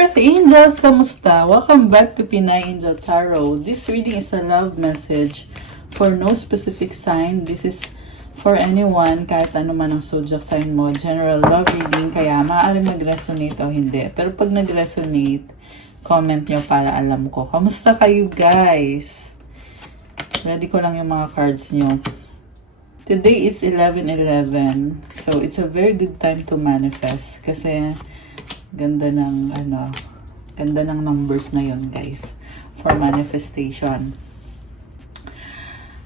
Earth Angels, kamusta? Welcome back to Pinay Angel Tarot. This reading is a love message for no specific sign. This is for anyone, kahit ano man ang zodiac sign mo. General love reading, kaya maaaring mag-resonate o hindi. Pero pag nag-resonate, comment nyo para alam ko. Kamusta kayo, guys? Ready ko lang yung mga cards nyo. Today is 11/11, so it's a very good time to manifest kasi ganda ng numbers na yon, guys, for manifestation.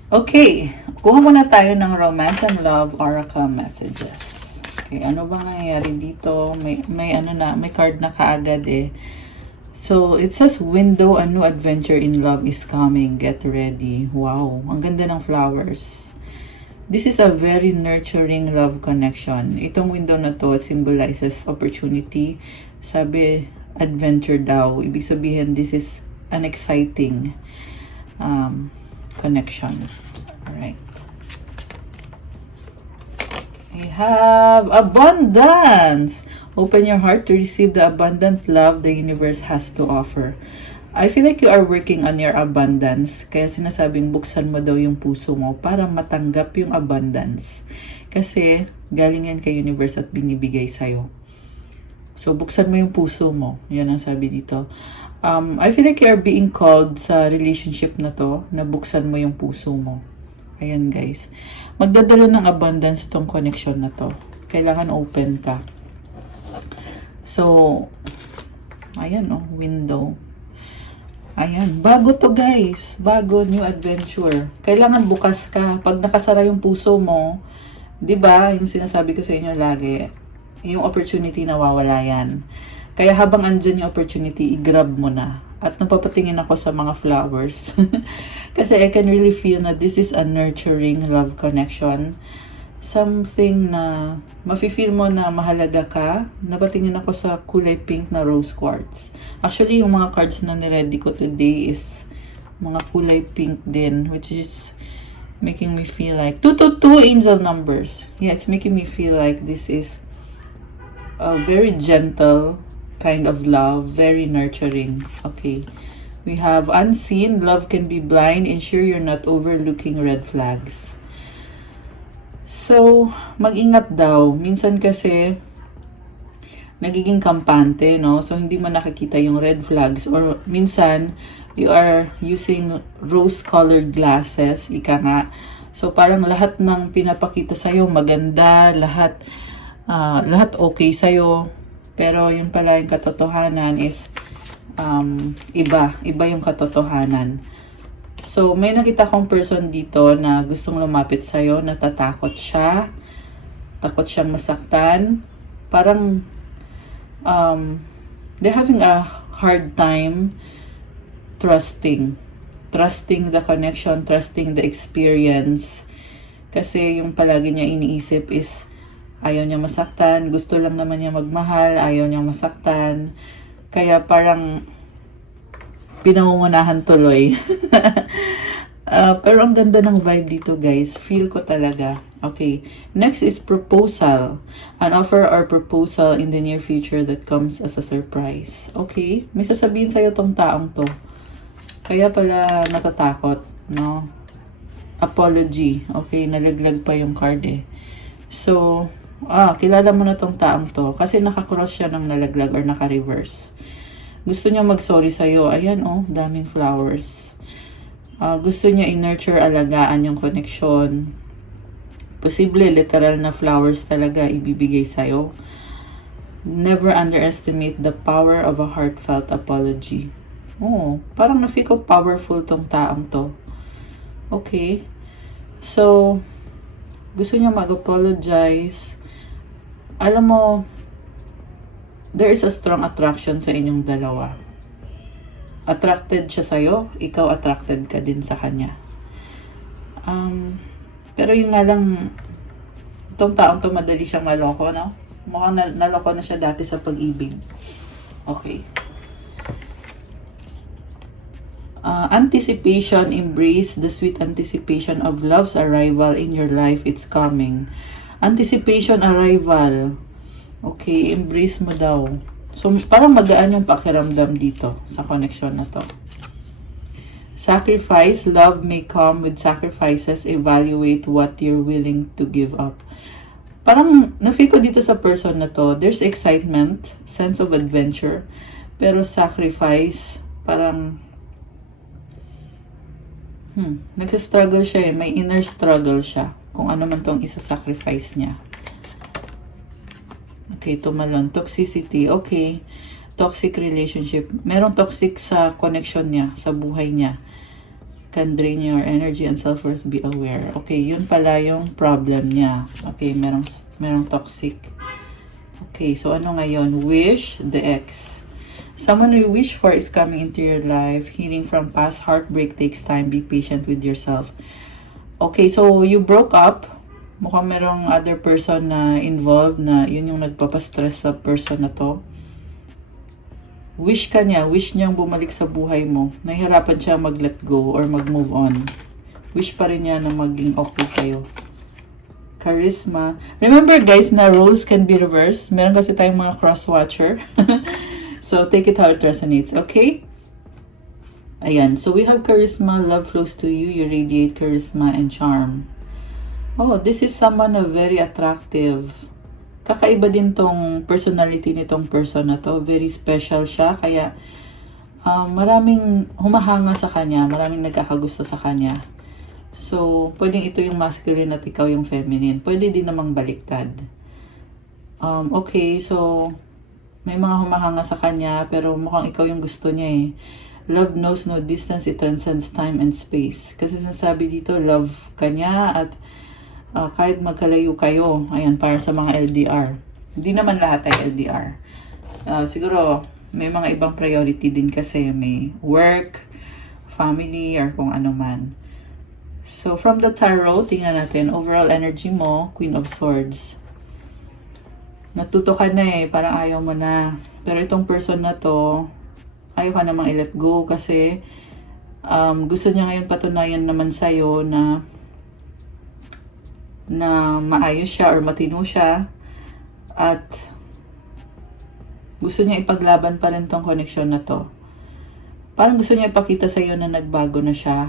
Okay, kuha muna tayo ng romance and love oracle messages. Okay, ano bang nangyayari dito? May card na kaagad eh. So, it says window, a new adventure in love is coming. Get ready. Wow, ang ganda ng flowers. This is a very nurturing love connection. Itong window na to symbolizes opportunity. Sabi, adventure daw. Ibig sabihin, this is an exciting connection. Alright. We have abundance. Open your heart to receive the abundant love the universe has to offer. I feel like you are working on your abundance. Kaya sinasabing buksan mo daw yung puso mo para matanggap yung abundance. Kasi galing yan kay universe at binibigay sa'yo. So buksan mo yung puso mo. Yan ang sabi dito. I feel like you are being called sa relationship na to, na buksan mo yung puso mo. Ayan, guys. Magdadala ng abundance tong connection na to. Kailangan open ka. So, ayan window. Ayan, bago to, guys. Bago, new adventure. Kailangan bukas ka. Pag nakasara yung puso mo, 'di ba? Yung sinasabi ko sa inyo lagi, yung opportunity nawawala yan. Kaya habang andyan yung opportunity, i-grab mo na. At napapatingin ako sa mga flowers. Kasi I can really feel na this is a nurturing love connection. Something na mafe-feel mo na mahalaga ka. Napatingin ako sa kulay pink na rose quartz. Actually, yung mga cards na niready ko today is mga kulay pink din, which is making me feel like 222 angel numbers. Yeah, it's making me feel like this is a very gentle kind of love, very nurturing. Okay. We have unseen, love can be blind, ensure you're not overlooking red flags. So, mag-ingat daw. Minsan kasi, nagiging kampante, no? So, hindi mo nakikita yung red flags. Or, minsan, you are using rose-colored glasses. Ika nga. So, parang lahat ng pinapakita sa'yo, maganda. Lahat okay sa'yo. Pero, yun pala yung katotohanan is, iba yung katotohanan. So, may nakita kong person dito na gustong lumapit sa'yo, natatakot siya. Takot siyang masaktan. Parang, they're having a hard time trusting the connection, trusting the experience. Kasi yung palagi niya iniisip is, ayaw niya masaktan, gusto lang naman niya magmahal, ayaw niya masaktan. Kaya parang, pinangungunahan tuloy. Pero ang ganda ng vibe dito, guys. Feel ko talaga. Okay. Next is proposal. An offer or proposal in the near future that comes as a surprise. Okay. May sasabihin sa'yo tong taong to. Kaya pala natatakot, no? Apology. Okay. Nalaglag pa yung card eh. So, kilala mo na tong taong to. Kasi nakakross siya ng nalaglag or naka-reverse. Gusto niya mag-sorry sa'yo. Ayan, daming flowers. Gusto niya i-nurture, alagaan yung connection. Posible, literal na flowers talaga ibibigay sa'yo. Never underestimate the power of a heartfelt apology. Parang na-feel ko powerful tong taong to. Okay. So, gusto niya mag-apologize. Alam mo, there is a strong attraction sa inyong dalawa. Attracted siya sa'yo, ikaw attracted ka din sa kanya. Pero yung nga lang, itong taong to madali siyang maloko, no? Mukhang naloko na siya dati sa pag-ibig. Okay. Anticipation, embrace the sweet anticipation of love's arrival in your life. It's coming. Anticipation, arrival. Okay, embrace mo daw. So, parang magaan yung pakiramdam dito sa connection na to. Sacrifice. Love may come with sacrifices. Evaluate what you're willing to give up. Parang, na-feel ko dito sa person na to, there's excitement, sense of adventure, pero sacrifice, parang, nag-struggle siya eh. May inner struggle siya. Kung ano man tong isa-sacrifice niya. Okay, tumalon. Toxicity. Okay. Toxic relationship. Merong toxic sa connection niya, sa buhay niya. Can drain your energy and self-worth. Be aware. Okay, yun pala yung problem niya. Okay, merong toxic. Okay, so ano ngayon? Wish, the ex. Someone you wish for is coming into your life. Healing from past heartbreak takes time. Be patient with yourself. Okay, so you broke up. Mukhang merong other person na involved na yun yung nagpapastress sa person na to. Wish ka niya, wish niyang bumalik sa buhay mo. Nahihirapan siya mag-let go or mag-move on. Wish pa rin niya na maging okay kayo. Charisma. Remember guys na roles can be reversed. Meron kasi tayong mga cross-watcher. So take it how it resonates, okay? Ayan, so we have charisma, love flows to you, you radiate charisma and charm. Oh, this is someone na very attractive. Kakaiba din tong personality nitong person na to. Very special siya. Kaya maraming humahanga sa kanya. Maraming nagkakagusto sa kanya. So, pwedeng ito yung masculine at ikaw yung feminine. Pwede din namang baliktad. Okay, so may mga humahanga sa kanya pero mukhang ikaw yung gusto niya eh. Love knows no distance. It transcends time and space. Kasi sinasabi dito, love ka niya at kahit magkalayo kayo, ayan, para sa mga LDR. Hindi naman lahat ay LDR. Siguro, may mga ibang priority din kasi may work, family, or kung ano man. So, from the tarot, tingnan natin, overall energy mo, Queen of Swords. Natuto ka na eh, parang ayaw mo na. Pero itong person na to, ayaw ka namang i-let go kasi gusto niya ngayon patunayan naman sa'yo na maayos siya or matino siya at gusto niya ipaglaban pa rin tong connection na to. Parang gusto niya ipakita sa iyo na nagbago na siya.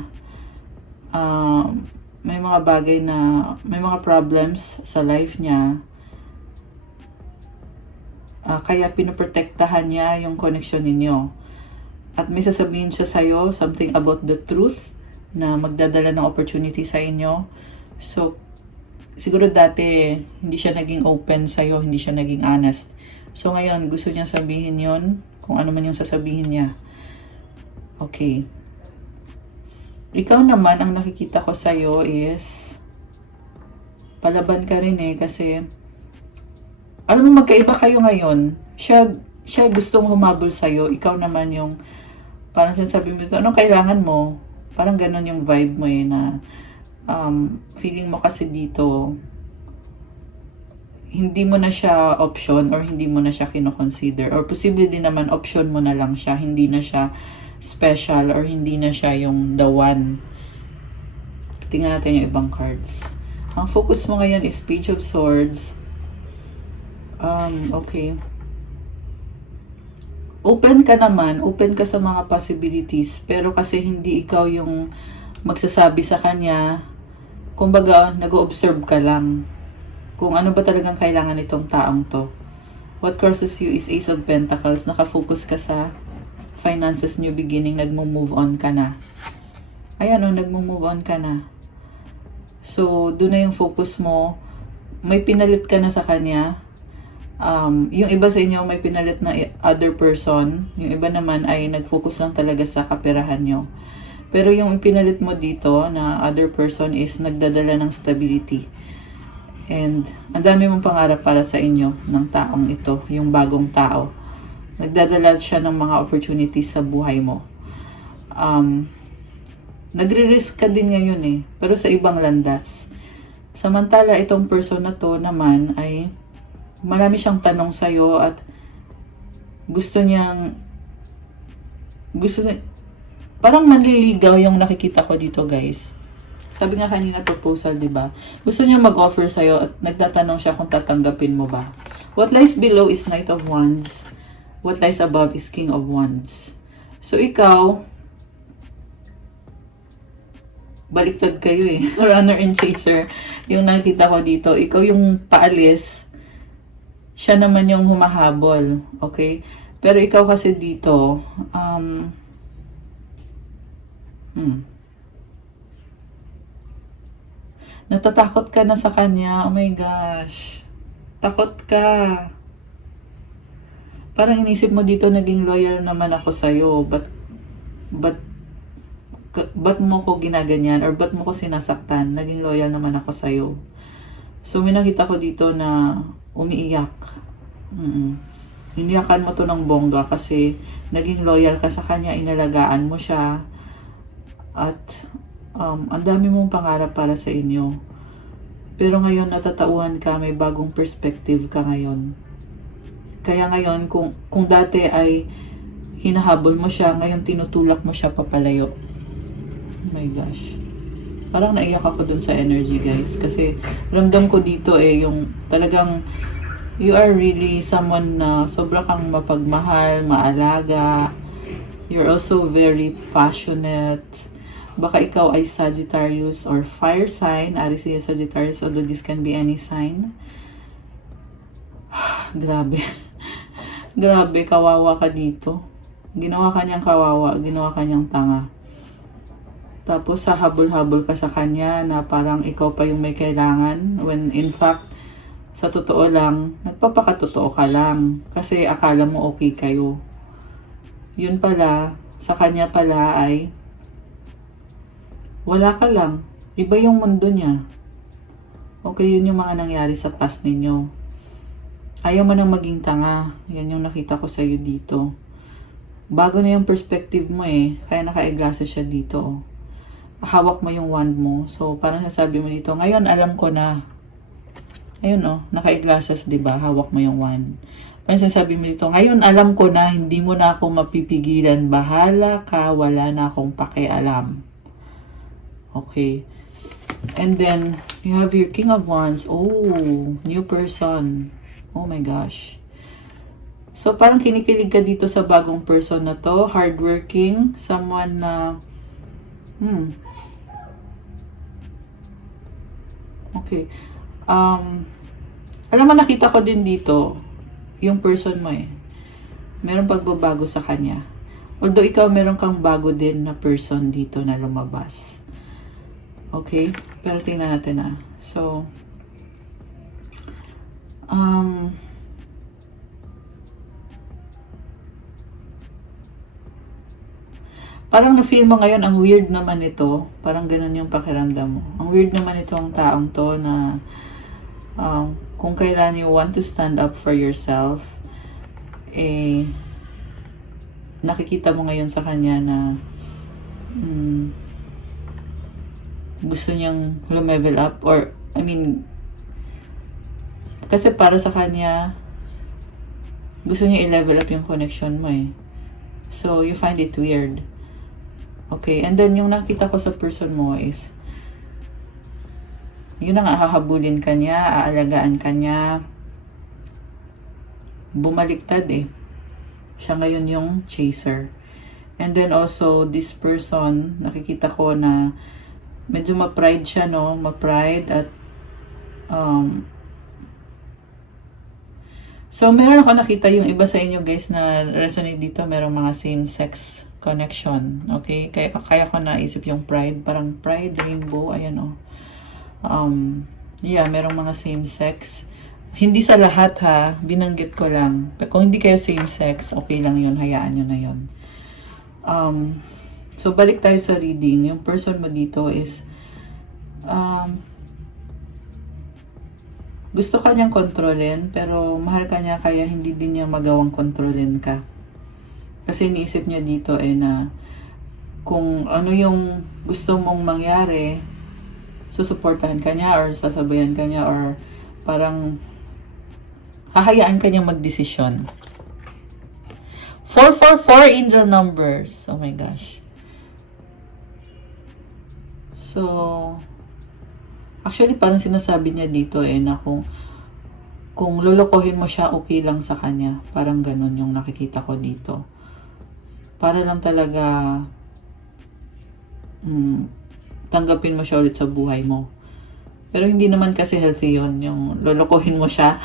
May mga bagay na may mga problems sa life niya. Kaya pinoprotektahan niya yung connection ninyo. At may sasabihin siya sa iyo something about the truth na magdadala ng opportunity sa inyo. So siguro dati, hindi siya naging open sa'yo, hindi siya naging honest. So ngayon, gusto niya sabihin yon kung ano man yung sasabihin niya. Okay. Ikaw naman, ang nakikita ko sa'yo is, palaban ka rin eh, kasi, alam mo, magkaiba kayo ngayon. Siya gustong humabol sa'yo, ikaw naman yung, parang sinasabi mo ito, anong kailangan mo? Parang ganun yung vibe mo eh, na, feeling mo kasi dito hindi mo na siya option or hindi mo na siya kino-consider or posible din naman option mo na lang siya, hindi na siya special or hindi na siya yung the one. Tingnan natin yung ibang cards. Ang focus mo ngayon is Page of Swords. Okay. Open ka naman, open ka sa mga possibilities, pero kasi hindi ikaw yung magsasabi sa kanya. Kumbaga, nag-o-observe ka lang kung ano ba talagang kailangan nitong taong to. What crosses you is Ace of Pentacles. Nakafocus ka sa finances, new beginning, nagmo-move on ka na. Ayan o, nagmo-move on ka na. So, doon na yung focus mo. May pinalit ka na sa kanya. Yung iba sa inyo may pinalit na other person. Yung iba naman ay nag-focus lang talaga sa kaperahan nyo. Pero yung ipinalit mo dito na other person is nagdadala ng stability. And ang dami mong pangarap para sa inyo ng taong ito, yung bagong tao. Nagdadala siya ng mga opportunities sa buhay mo. Nagre-risk ka din ngayon eh, pero sa ibang landas. Samantala, itong person na to naman ay marami siyang tanong sa'yo at gusto niya, parang manliligaw yung nakikita ko dito, guys. Sabi nga kanina proposal, di ba? Gusto niya mag-offer sa'yo at nagtatanong siya kung tatanggapin mo ba. What lies below is Knight of Wands. What lies above is King of Wands. So, ikaw, baliktad kayo eh. Runner and chaser. Yung nakita ko dito, ikaw yung paalis, siya naman yung humahabol. Okay? Pero ikaw kasi dito, natatakot ka na sa kanya. Oh my gosh. Takot ka. Parang inisip mo dito, naging loyal naman ako sa'yo. Ba't mo ko ginaganyan? Or ba't mo ko sinasaktan? Naging loyal naman ako sa'yo. So, may nakita ko dito na umiiyak. Iniyakan mo to ng bongga kasi naging loyal ka sa kanya, inalagaan mo siya. At ang dami mong pangarap para sa inyo. Pero ngayon natatauhan ka, may bagong perspective ka ngayon. Kaya ngayon, kung dati ay hinahabol mo siya, ngayon tinutulak mo siya papalayo. Oh my gosh. Parang naiyak ako dun sa energy, guys. Kasi ramdam ko dito yung talagang you are really someone na sobra kang mapagmahal, maalaga. You're also very passionate. Baka ikaw ay Sagittarius or fire sign. Aries siya Sagittarius, although this can be any sign. Grabe. Grabe, kawawa ka dito. Ginawa ka niyang kawawa, ginawa ka niyang tanga. Tapos sa habol-habol ka sa kanya na parang ikaw pa yung may kailangan. When in fact, sa totoo lang, nagpapakatotoo ka lang. Kasi akala mo okay kayo. Yun pala, sa kanya pala ay wala ka lang. Iba yung mundo niya. Okay, yun yung mga nangyari sa past ninyo. Ayaw mo nang maging tanga. Yan yung nakita ko sa'yo dito. Bago na yung perspective mo kaya naka-eglasa siya dito. Hawak mo yung wand mo. So, parang sasabi mo dito, ngayon alam ko na. Ayun naka-eglasas, diba? Hawak mo yung wand. Parang sasabi mo dito, ngayon alam ko na, hindi mo na ako mapipigilan. Bahala ka, wala na akong pakialam. Okay. And then, you have your King of Wands. Oh, new person. Oh my gosh. So, parang kinikilig ka dito sa bagong person na to. Hardworking. Someone na... Okay. Alam mo, nakita ko din dito, yung person mo Meron pagbabago sa kanya. Although ikaw, meron kang bago din na person dito na lumabas. Okay? Pero tingnan natin So, parang na-feel mo ngayon, ang weird naman ito. Parang ganun yung pakiramdam mo. Ang weird naman itong taong to na kung kailan you want to stand up for yourself, nakikita mo ngayon sa kanya na gusto niyang level up or, kasi para sa kanya, gusto niya i-level up yung connection mo So, you find it weird. Okay, and then yung nakita ko sa person mo is, yun na nga, hahabulin ka niya, aalagaan ka niya. Bumaliktad Siya ngayon yung chaser. And then also, this person, nakikita ko na medyo ma-pride siya, ma-pride at so, meron ako nakita yung iba sa inyo guys na resonate dito, merong mga same-sex connection. Okay? Kaya ko naisip yung pride. Parang pride, rainbow, ayan yeah, merong mga same-sex. Hindi sa lahat binanggit ko lang. Kung hindi kayo same-sex, okay lang yun, hayaan nyo na yun. So, balik tayo sa reading. Yung person mo dito is gusto ka niyang kontrolin, pero mahal ka niya kaya hindi din niya magawang kontrolin ka. Kasi iniisip niya dito na kung ano yung gusto mong mangyari, susuportahan ka niya or sasabayan ka niya or parang hahayaan ka niya magdesisyon. 444 angel numbers. Oh my gosh. So, actually, parang sinasabi niya dito na kung kung lolokohin mo siya, okay lang sa kanya. Parang ganun yung nakikita ko dito. Para lang talaga tanggapin mo siya ulit sa buhay mo. Pero hindi naman kasi healthy yun, yung lolokohin mo siya.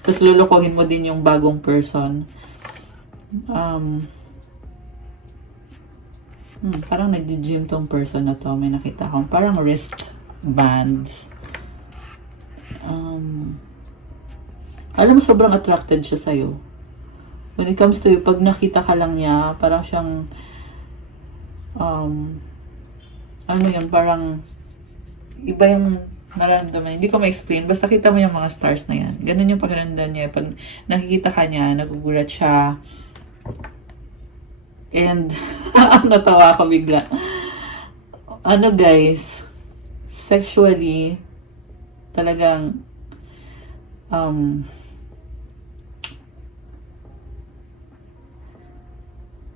Tapos lolokohin mo din yung bagong person. Parang nag-gym tong person na to. May nakita akong parang wrist bands. Alam mo, sobrang attracted siya sa'yo. When it comes to you, pag nakita ka lang niya, parang siyang, ano yun, parang, iba yung nararamdaman. Hindi ko ma-explain. Basta kita mo yung mga stars na yan. Ganun yung pakiramdam niya. Pag nakikita ka niya, nagugulat siya. And, natawa ako bigla. Ano guys, sexually, talagang,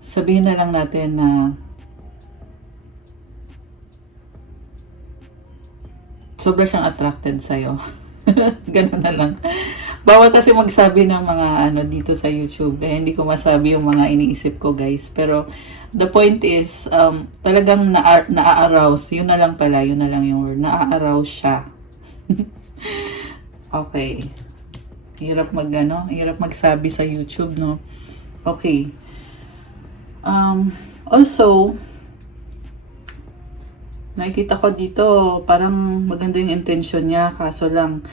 sabihin na lang natin na sobra siyang attracted sa'yo. Ganun na lang. Bawal kasi magsabi ng mga ano dito sa YouTube. Kaya hindi ko masabi yung mga iniisip ko, guys. Pero the point is, talagang na-arouse. Yun na lang pala. Yun na lang yung word. Na-arouse siya. Okay. Hirap magsabi sa YouTube, no? Okay. Also, nakikita ko dito, parang maganda yung intention niya, kaso lang,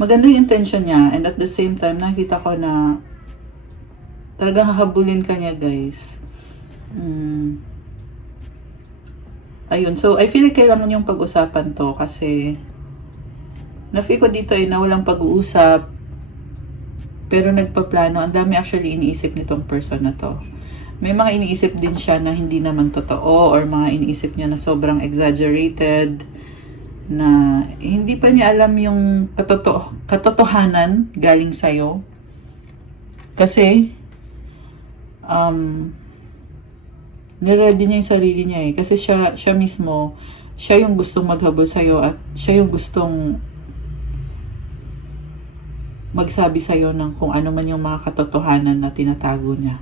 maganda yung intention niya, and at the same time, nakikita ko na talagang hahabulin ka niya, guys. Ayun, so I feel like kailangan yung pag-usapan to, kasi na-feel ko dito na walang pag-uusap, pero nagpaplano. Ang dami actually iniisip nitong person na to. May mga iniisip din siya na hindi naman totoo, or mga iniisip niya na sobrang exaggerated, na hindi pa niya alam yung katotohanan galing sa'yo. Kasi, niready niya yung sarili niya eh. Kasi siya mismo, siya yung gustong maghabol sa'yo, at siya yung gustong magsabi sa'yo ng kung ano man yung mga katotohanan na tinatago niya.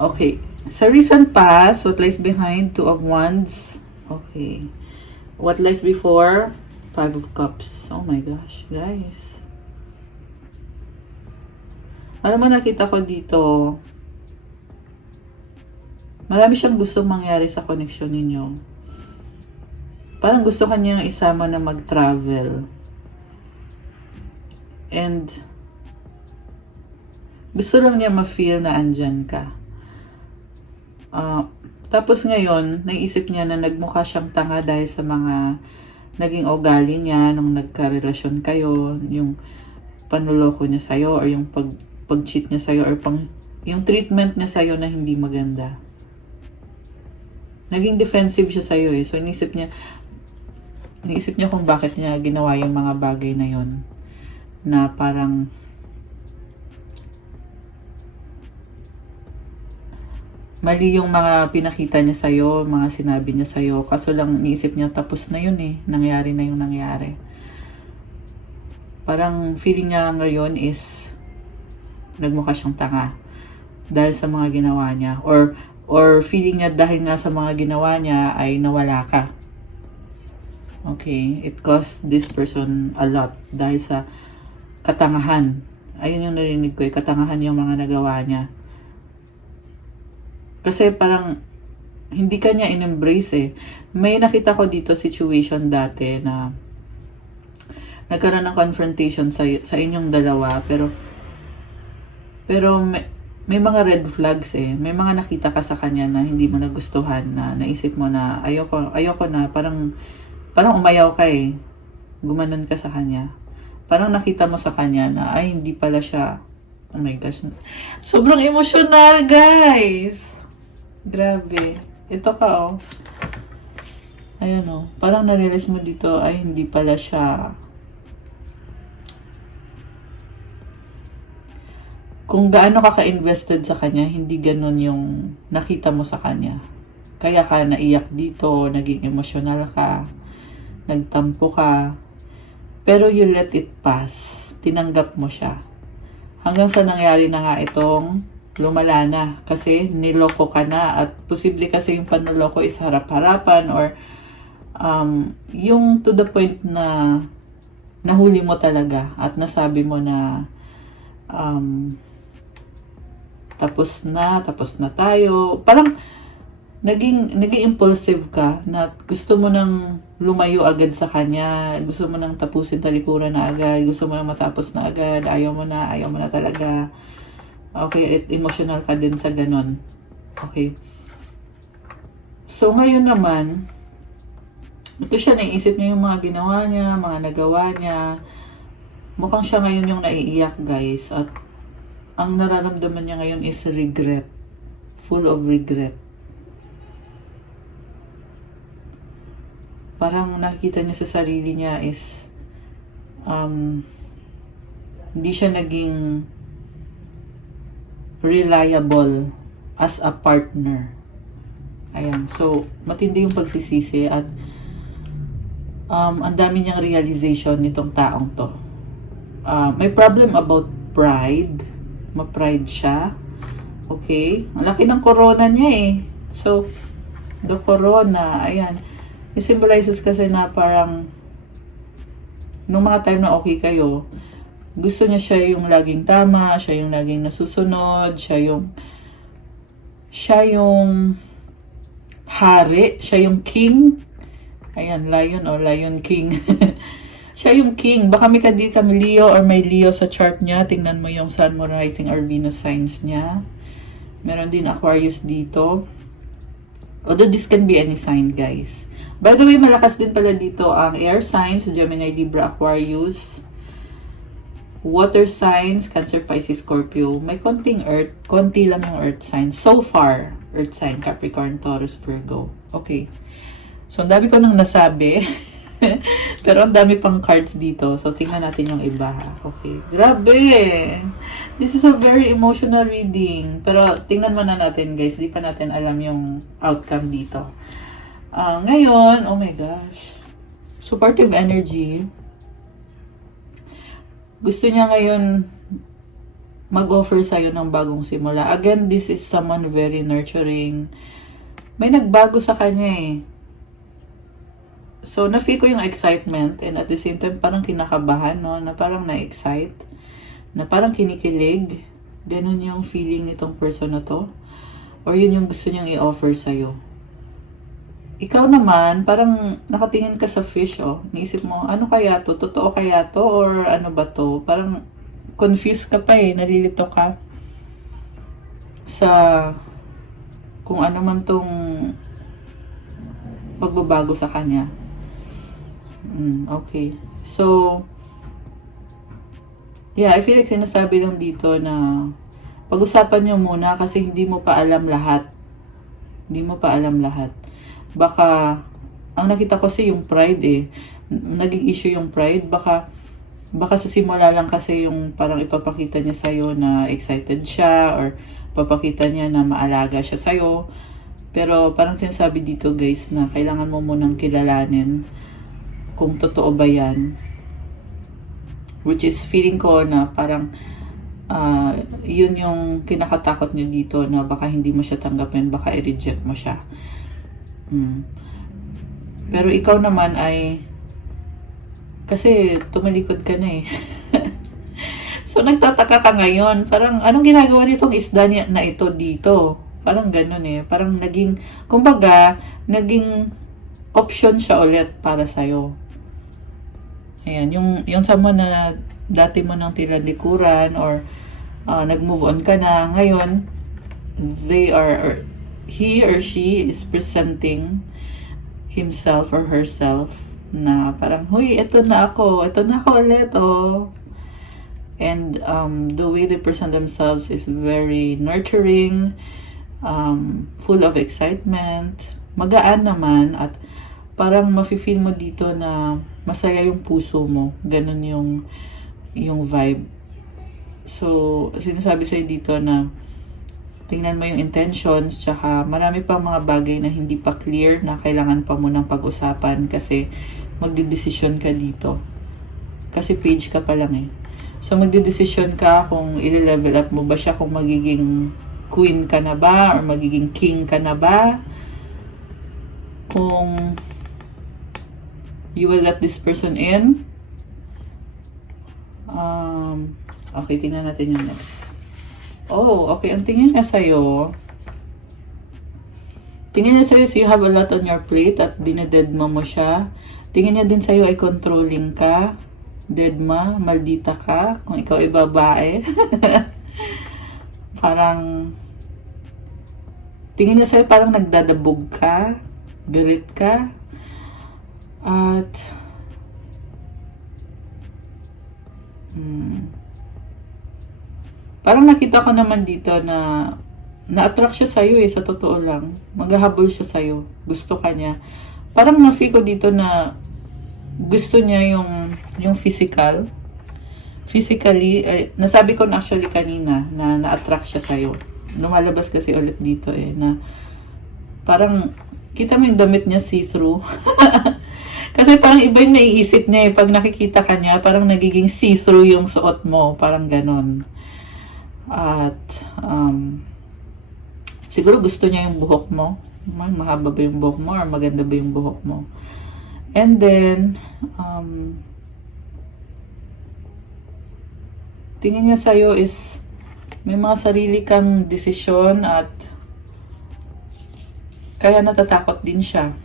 Okay. Sa recent past, what lies behind? Two of Wands. Okay. What lies before? Five of Cups. Oh my gosh, guys. Alam mo, nakita ko dito, marami siyang gustong mangyari sa connection ninyo. Parang gusto kanyang isama na mag-travel. And gusto lang niya ma-feel na andyan ka. Tapos ngayon, naisip niya na nagmukha siyang tanga dahil sa mga naging ugali niya nung nagka-relasyon kayo, yung panloloko niya sa'yo, or yung pag-cheat niya sa'yo, or yung treatment niya sa'yo na hindi maganda. Naging defensive siya sa'yo eh. So, iniisip niya kung bakit niya ginawa yung mga bagay na yon, na parang mali yung mga pinakita niya sa'yo, mga sinabi niya sa'yo. Kaso lang, iniisip niya, tapos na yun eh. Nangyari na yung nangyari. Parang feeling niya ngayon is nagmukha siyang tanga dahil sa mga ginawa niya. Or feeling niya dahil nga sa mga ginawa niya ay nawala ka. Okay? It cost this person a lot dahil sa katangahan. Ayun yung narinig ko eh. Katangahan yung mga nagawa niya. Kasi parang hindi ka niya in-embrace eh. May nakita ko dito situation dati na nagkaroon ng confrontation sa inyong dalawa, pero may mga red flags eh. May mga nakita ka sa kanya na hindi mo nagustuhan, na naisip mo na ayoko na, parang umayaw ka eh. Gumanon ka sa kanya. Parang nakita mo sa kanya na ay hindi pala siya, oh my gosh. Sobrang emotional, guys. Grabe. Ito ka, oh. Ayan, oh. Parang narealize mo dito, ay, hindi pala siya. Kung gaano ka ka-invested sa kanya, hindi ganun yung nakita mo sa kanya. kaya ka naiyak dito, naging emotional ka, nagtampo ka, pero you let it pass. Tinanggap mo siya. Hanggang sa nangyari na nga itong lumala na. Kasi niloko ka na at posible kasi yung panloloko is harap-harapan or yung to the point na nahuli mo talaga at nasabi mo na tapos na tayo. Parang naging impulsive ka na gusto mo nang lumayo agad sa kanya, gusto mo nang tapusin talikuran na agad, gusto mo nang matapos na agad, ayaw mo na talaga. Okay, emotional ka din sa ganon. Okay. So, ngayon naman, ito siya, naisip niya yung mga ginawa niya, mga nagawa niya. Mukhang siya ngayon yung naiiyak, guys. At ang nararamdaman niya ngayon is regret. Full of regret. Parang nakikita niya sa sarili niya is hindi siya naging reliable as a partner. Ayan. So, matindi yung pagsisisi at ang dami niyang realization nitong taong to. May problem about pride. Ma-pride siya. Okay? Ang laki ng corona niya eh. So, the corona, ayan. It symbolizes kasi na parang nung mga time na okay kayo, gusto niya siya yung laging tama, siya yung laging nasusunod, siya yung hari, siya yung king. Ayan, lion o lion king. Siya yung king. Baka may kaditang Leo or may Leo sa chart niya. Tingnan mo yung Sun, Moon, Rising or Venus signs niya. Meron din Aquarius dito. Although this can be any sign, guys. By the way, malakas din pala dito ang air signs, Gemini, Libra, Aquarius. Water signs, Cancer, Pisces, Scorpio. May konting earth, konti lang yung earth signs. So far, earth sign, Capricorn, Taurus, Virgo. Okay. So, ang dami ko nang nasabi. Pero ang dami pang cards dito. So, tingnan natin yung iba. Okay. Grabe! This is a very emotional reading. Pero, tingnan muna natin, guys. Di pa natin alam yung outcome dito. Ngayon, oh my gosh. Supportive energy. Gusto niya ngayon mag-offer sa'yo ng bagong simula. Again, this is someone very nurturing. May nagbago sa kanya eh. So, na-feel ko yung excitement and at the same time, parang kinakabahan, no? Na parang na-excite. Na parang kinikilig. Ganun yung feeling nitong person na to. Or yun yung gusto niyang i-offer sa'yo. Ikaw naman, parang nakatingin ka sa fish, oh. Naisip mo, ano kaya to? Totoo kaya to? Or ano ba to? Parang confused ka pa eh. Nalilito ka sa kung ano man tong pagbabago sa kanya. Okay. So, yeah, I feel like sinasabi lang dito na pag-usapan nyo muna kasi hindi mo pa alam lahat. Hindi mo pa alam lahat. Baka, ang nakita ko kasi yung pride eh. Naging issue yung pride. Baka sa simula lang kasi yung parang ipapakita niya sa'yo na excited siya or papakita niya na maalaga siya sa'yo. Pero parang sinasabi dito guys na kailangan mo munang kilalanin kung totoo ba yan. Which is feeling ko na parang yun yung kinakatakot niyo dito na baka hindi mo siya tanggapin, baka i-reject mo siya. Pero ikaw naman ay kasi tumalikod ka na eh. So nagtataka ka ngayon, parang anong ginagawa nitong isda na ito dito? Parang ganun eh. Parang naging, kumbaga, naging option siya ulit para sa'yo. Ayan, yung someone na dati mo nang tilalikuran or nag-move on ka na, ngayon, he or she is presenting himself or herself na parang, huy, ito na ako ulit, oh. And the way they present themselves is very nurturing, full of excitement, magaan naman, at parang mafe-feel mo dito na masaya yung puso mo. Ganun yung vibe. So, sinasabi sa'yo dito na tingnan mo yung intentions, tsaka marami pang mga bagay na hindi pa clear na kailangan pa munang pag-usapan kasi magdidesisyon ka dito. Kasi page ka pa lang eh. So magdidesisyon ka kung i-level up mo ba siya, kung magiging queen ka na ba or magiging king ka na ba. Kung you will let this person in. Okay, tingnan natin yung next. Oh, okay. Ang tingin niya sa'yo, is you have a lot on your plate at dinededma mo siya. Tingin niya din sa'yo ay controlling ka. Dedma, maldita ka. Kung ikaw ay babae. Parang, tingin niya sa'yo parang nagdadabog ka. Galit ka. At, parang nakita ko naman dito na na-attract siya sa'yo eh, sa totoo lang. Maghahabol siya sa'yo. Gusto ka niya. Parang na-feel ko dito na gusto niya yung physical. Physically, nasabi ko na actually kanina na na-attract siya sa'yo. Lumalabas kasi ulit dito eh, na parang kita mo yung damit niya see-through. Kasi parang iba yung naiisip niya eh. Pag nakikita ka niya, parang nagiging see-through yung suot mo. Parang ganon. At, siguro gusto niya yung buhok mo. Mahaba ba yung buhok mo or maganda ba yung buhok mo? And then, tingin niya sa'yo is may mga sarili kang desisyon at kaya natatakot din siya.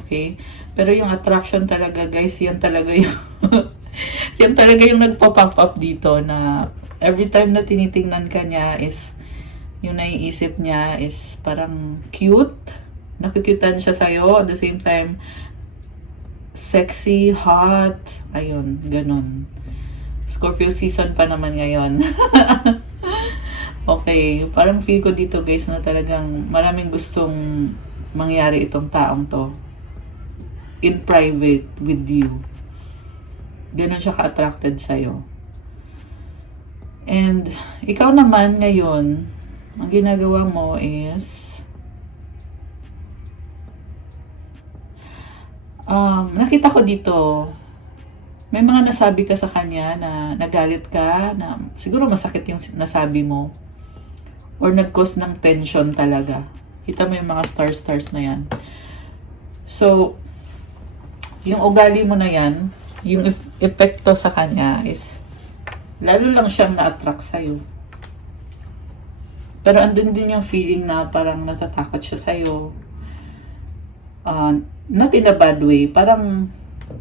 Okay? Pero yung attraction talaga, guys, yan talaga yung yan talaga yung nagpo-pop up dito na every time na tinitingnan ka niya is yung naiisip niya is parang cute. Nakukutan siya sa'yo. At the same time, sexy, hot. Ayun, ganun. Scorpio season pa naman ngayon. Okay, parang feel ko dito guys na talagang maraming gustong mangyari itong taong to. In private with you. Ganun siya ka-attracted sa'yo. And, ikaw naman ngayon, ang ginagawa mo is, nakita ko dito, may mga nasabi ka sa kanya na nagalit ka, na siguro masakit yung nasabi mo, or nag-cause ng tension talaga. Kita mo yung mga stars na yan. So, yung ugali mo na yan, yung epekto sa kanya is, lalo lang siyang na-attract sa'yo. Pero andun din yung feeling na parang natatakot siya sa'yo. Not in a bad way. Parang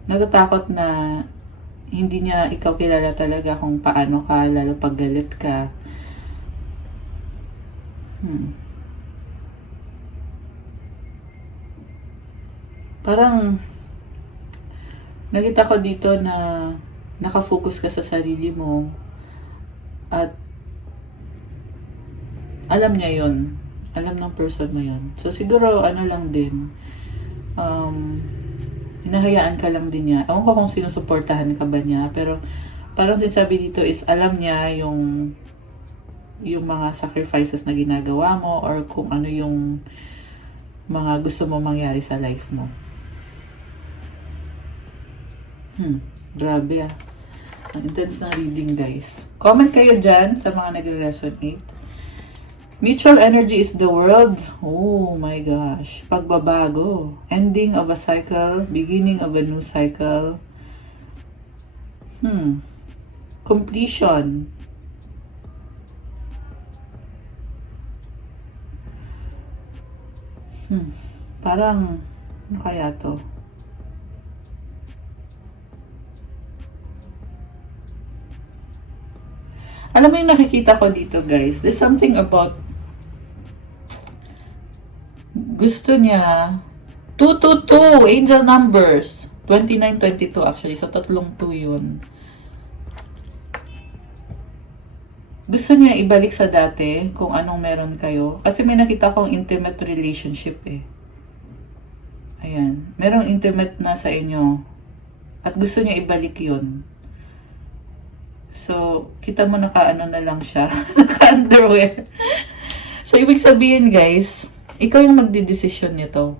natatakot na hindi niya ikaw kilala talaga kung paano ka, lalo pag galit ka. Parang nakita ko dito na nakafocus ka sa sarili mo at alam niya yon, alam ng person mo yon. So siguro ano lang din, hinahayaan ka lang din niya. Ewan ko kung sinusuportahan ka ba niya, pero parang sinasabi dito is alam niya yung mga sacrifices na ginagawa mo or kung ano yung mga gusto mo mangyari sa life mo. Grabe ah. Ang intense na reading, guys. Comment kayo dyan sa mga nagre-resonate. Mutual energy is the world. Oh my gosh. Pagbabago. Ending of a cycle. Beginning of a new cycle. Completion. Parang, ano kaya to? Alam mo yung nakikita ko dito, guys? There's something about gusto niya 222, angel numbers. 29, 22 actually. So, tatlong 2 yun. Gusto niya ibalik sa dati kung anong meron kayo. Kasi may nakita kong intimate relationship eh. Ayan. Merong intimate na sa inyo. At gusto niya ibalik yun. So, kita mo naka-ano na lang siya. Naka-underwear. So, So, ibig sabihin, guys, ikaw yung magdidesisyon nito.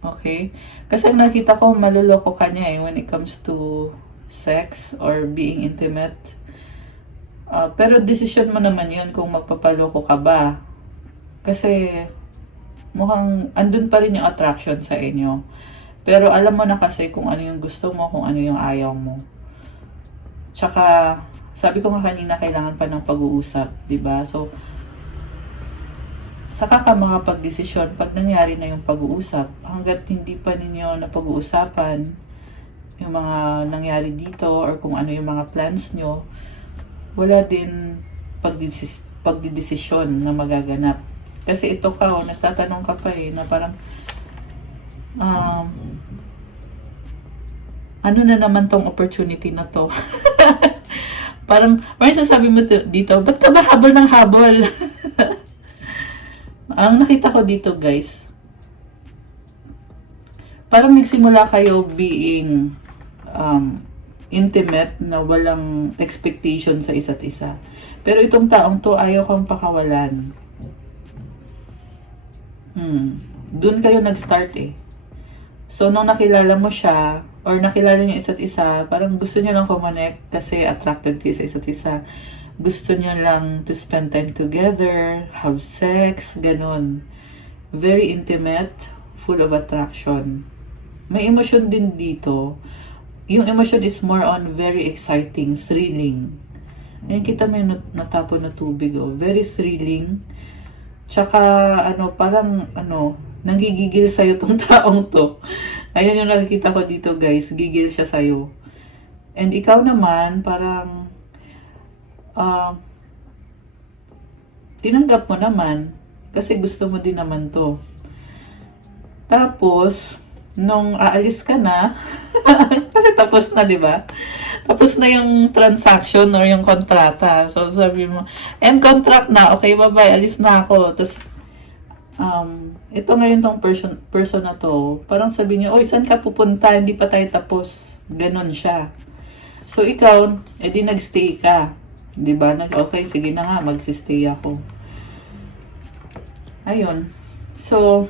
Okay? Kasi ang nakita ko, maluloko ka niya when it comes to sex or being intimate. Pero decision mo naman yun kung magpapaloko ka ba. Kasi mukhang andun pa rin yung attraction sa inyo. Pero alam mo na kasi kung ano yung gusto mo, kung ano yung ayaw mo. Tsaka, sabi ko nga kanina, kailangan pa ng pag-uusap, diba? So, saka ka makapag-desisyon pag nangyari na yung pag-uusap. Hanggat hindi pa ninyo na pag-uusapan yung mga nangyari dito or kung ano yung mga plans nyo, wala din pagdidesisyon na magaganap. Kasi ito ka, nagtatanong ka pa na parang, ano na naman tong opportunity na to? Parang sasabi mo dito, ba't ka ba habol ng habol? Ang nakita ko dito, guys, parang nagsimula kayo being intimate na walang expectation sa isa't isa. Pero itong taong to, ayaw kang pakawalan. Doon kayo nag-start So, nung nakilala mo siya, or nakilala niyo isa't isa, parang gusto niyo lang kumonect kasi attracted kayo sa isa't isa. Gusto niyo lang to spend time together, have sex, ganun. Very intimate, full of attraction. May emotion din dito. Yung emotion is more on very exciting, thrilling. Ayan, kita mo yung natapon na tubig, very thrilling. Tsaka, parang, nanggigigil sa'yo tong taong to. Ayan yung nakikita ko dito, guys. Gigil siya sa'yo. And ikaw naman, parang, tinanggap mo naman. Kasi gusto mo din naman to. Tapos, nung aalis ka na, kasi tapos na, di ba? Tapos na yung transaction or yung kontrata. So, sabi mo, end contract na. Okay, bye-bye. Alis na ako. Tapos, ito ngayon tong person na to, parang sabi niya, oy, saan ka pupunta? Hindi pa tayo tapos. Ganon siya. So, ikaw, edi nagstay ka. Diba? Okay, sige na nga, magsistay ako. Ayun. So,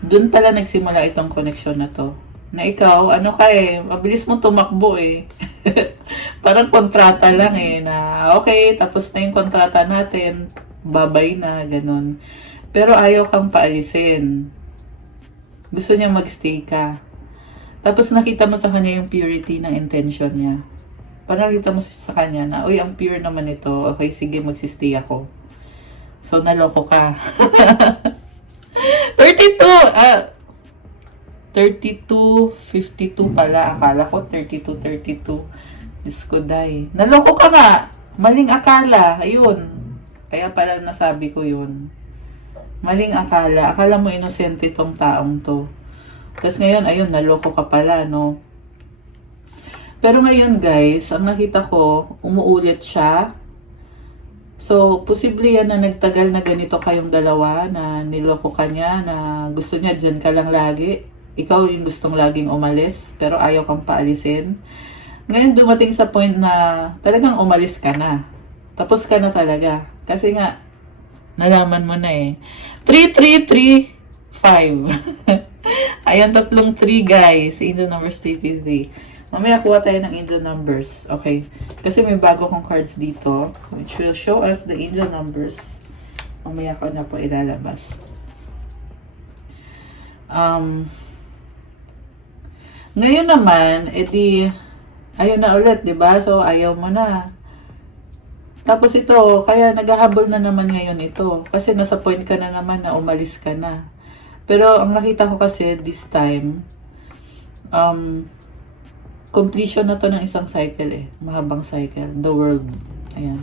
dun pala nagsimula itong connection na to. Na ikaw, mabilis mo tumakbo Parang kontrata lang na okay, tapos na yung kontrata natin, babay na, ganon. Pero ayaw kang paalisin. Gusto niya magstay ka. Tapos nakita mo sa kanya yung purity ng intention niya. Parang nakita mo sa kanya na, uy, ang pure naman ito. Okay, sige, magsistay ako. So, naloko ka. 32, 52 pala. Akala ko 32. Diyos ko, day. Naloko ka nga. Maling akala. Ayun. Kaya pala nasabi ko yun. Maling akala. Akala mo inosente tong taong to. Tapos ngayon, ayun, naloko ka pala, no? Pero ngayon, guys, ang nakita ko, umuulit siya. So, posible yan na nagtagal na ganito kayong dalawa, na niloko ka niya, na gusto niya dyan ka lang lagi. Ikaw yung gustong laging umalis, pero ayaw kang paalisin. Ngayon, dumating sa point na talagang umalis ka na. Tapos ka na talaga. Kasi nga, nalaman mo na 3335. Ayan, tatlong 3, guys. Angel numbers 333. Mamaya kuha tayo ng angel numbers. Okay. Kasi may bago kong cards dito, which will show us the angel numbers. Mamaya ko na po ilalabas. Ngayon naman, edi, ayun na ulit, diba? So, ayaw mo na. Tapos ito, kaya naghahabol na naman ngayon ito. Kasi nasa point ka na naman na umalis ka na. Pero ang nakita ko kasi this time, completion na to ng isang cycle Mahabang cycle. The world. Ayan.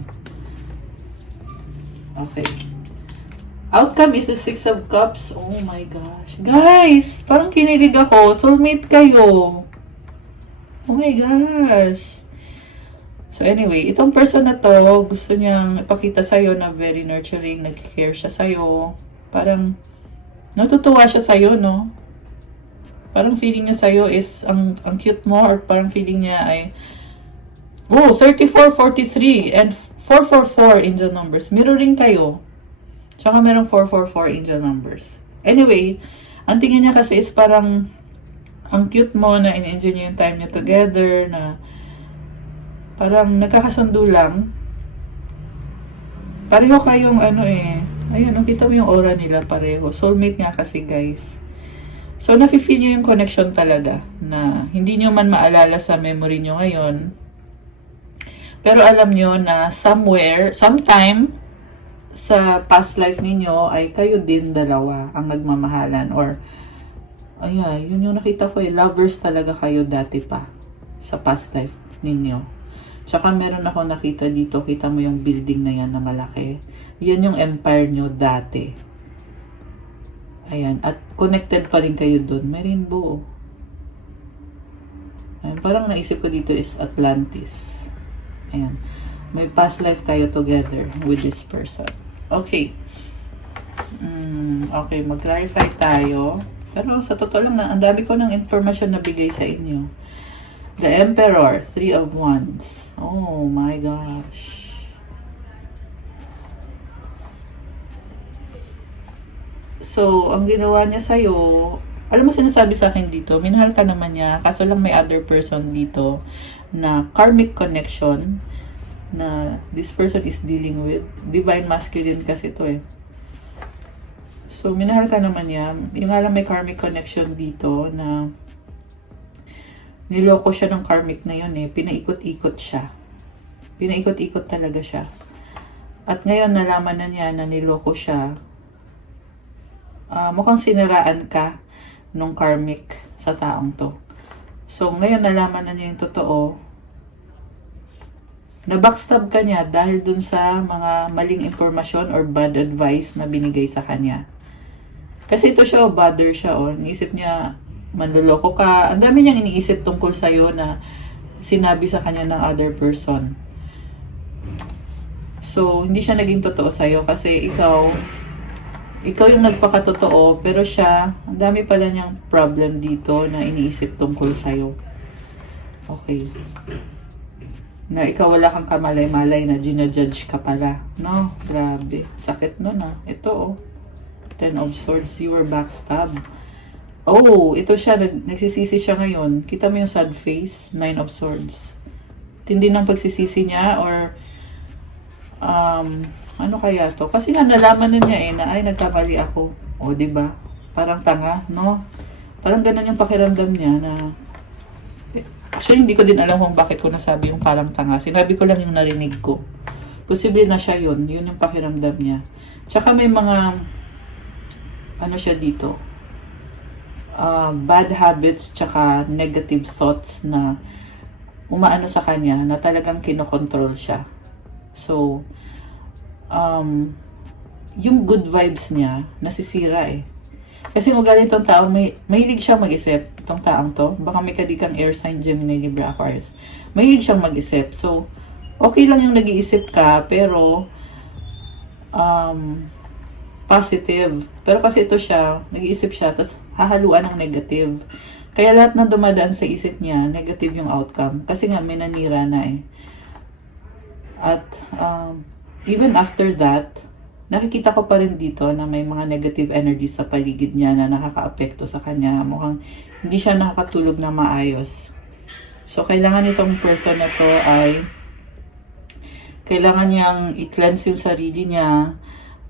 Okay. Outcome is the 6 of Cups. Oh my gosh. Guys, parang kinilig ako. Soulmate kayo. Oh my gosh. So anyway, itong person na to, gusto niyang ipakita sa'yo na very nurturing, nag-care siya sa'yo. Parang, natutuwa siya sa'yo, no? Parang feeling niya sa'yo is, ang cute mo, or parang feeling niya ay, 34, 43, and 444 angel numbers. Mirroring kayo. Tsaka merong 444 angel numbers. Anyway, ang tingin niya kasi is parang ang cute mo na in-enjoy niyo yung time niyo together, na parang nagkakasundo lang. Pareho kayong ayun, kita mo yung aura nila pareho. Soulmate nga kasi, guys. So, nafe-feel nyo yung connection talaga, na hindi nyo man maalala sa memory nyo ngayon. Pero alam nyo na somewhere, sometime, sa past life ninyo ay kayo din dalawa ang nagmamahalan, or ayan, yun yung nakita ko lovers talaga kayo dati pa sa past life ninyo. Tsaka meron ako nakita dito, kita mo yung building na yan na malaki. Yan yung empire nyo dati. Ayan, at connected pa rin kayo dun. May rainbow. Ayan, parang naisip ko dito is Atlantis. Ayan, may past life kayo together with this person. Okay. Okay, mag-clarify tayo. Pero sa totoo lang, ang dami ko ng information na bigay sa inyo. The Emperor, 3 of Wands. Oh my gosh. So, ang ginawa niya sa'yo, alam mo, sinasabi sa akin dito, minahal ka naman niya, kaso lang may other person dito na karmic connection na this person is dealing with. Divine masculine kasi ito So, minahal ka naman niya. Yung nga lang may karmic connection dito na niloko siya ng karmic na yun Pinaikot-ikot siya. Pinaikot-ikot talaga siya. At ngayon, nalaman na niya na niloko siya. Mukhang siniraan ka nung karmic sa taong to. So, ngayon, nalaman na niya yung totoo. Na-backstab ka niya dahil dun sa mga maling impormasyon or bad advice na binigay sa kanya. Kasi ito siya, bother siya, Iniisip niya, manluloko ka. Ang dami niyang iniisip tungkol sa'yo na sinabi sa kanya ng other person. So, hindi siya naging totoo sa'yo kasi ikaw yung nagpakatotoo, pero siya, ang dami pala niyang problem dito na iniisip tungkol sa'yo. Okay. Na ikaw wala kang kamalay-malay na ginajudge ka pala. No? Grabe. Sakit nun Ito 10 of Swords, you were backstabbed. Oh, ito siya, nagsisisi siya ngayon. Kita mo yung sad face, 9 of Swords. Tindi ng pagsisisi niya, or ano kaya to? Kasi nga nalaman na niya na ay, nagkamali ako. O, diba? Parang tanga, no? Parang ganun yung pakiramdam niya na actually, hindi ko din alam kung bakit ko nasabi yung parang tanga. Sinabi ko lang yung narinig ko. Posible na siya yun. Yun yung pakiramdam niya. Tsaka may mga ano siya dito, bad habits tsaka negative thoughts na umaano sa kanya na talagang kinokontrol siya. So, yung good vibes niya nasisira Kasi ugali itong tao, mahilig siyang mag-isip. Itong taong to, baka may kadikang air sign, Gemini, Libra, Aquarius. Mahilig siyang mag-isip. So, okay lang yung nag-iisip ka, pero positive. Pero kasi ito siya, nag-iisip siya, tapos hahaluan ng negative. Kaya lahat ng dumadaan sa isip niya, negative yung outcome. Kasi nga, may nanira na At, even after that, nakikita ko pa rin dito na may mga negative energies sa paligid niya na nakaka-apekto sa kanya. Mukhang hindi siya nakakatulog na maayos. So, kailangan itong person na to ay kailangan niyang i-cleanse yung sarili niya.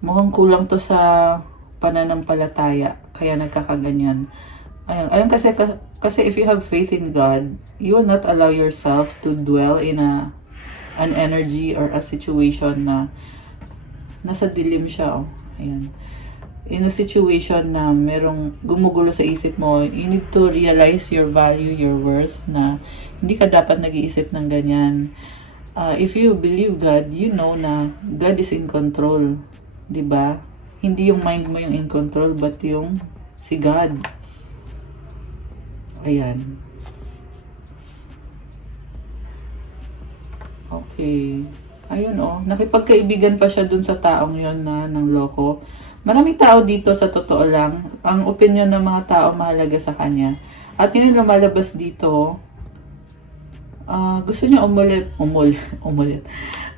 Mukhang kulang to sa pananampalataya. Kaya nagkakaganyan. Ayun kasi if you have faith in God, you will not allow yourself to dwell in an energy or a situation na nasa dilim siya. Ayan. In a situation na merong gumugulo sa isip mo, you need to realize your value, your worth, na hindi ka dapat nag-iisip ng ganyan. If you believe God, you know na God is in control. 'Di ba? Hindi yung mind mo yung in control, but yung si God. Ayan. Okay. Ayun nakipagkaibigan pa siya dun sa taong yon na ng loko. Maraming tao dito sa totoo lang. Ang opinion ng mga tao mahalaga sa kanya. At yun lumalabas dito, Gusto niya umulit.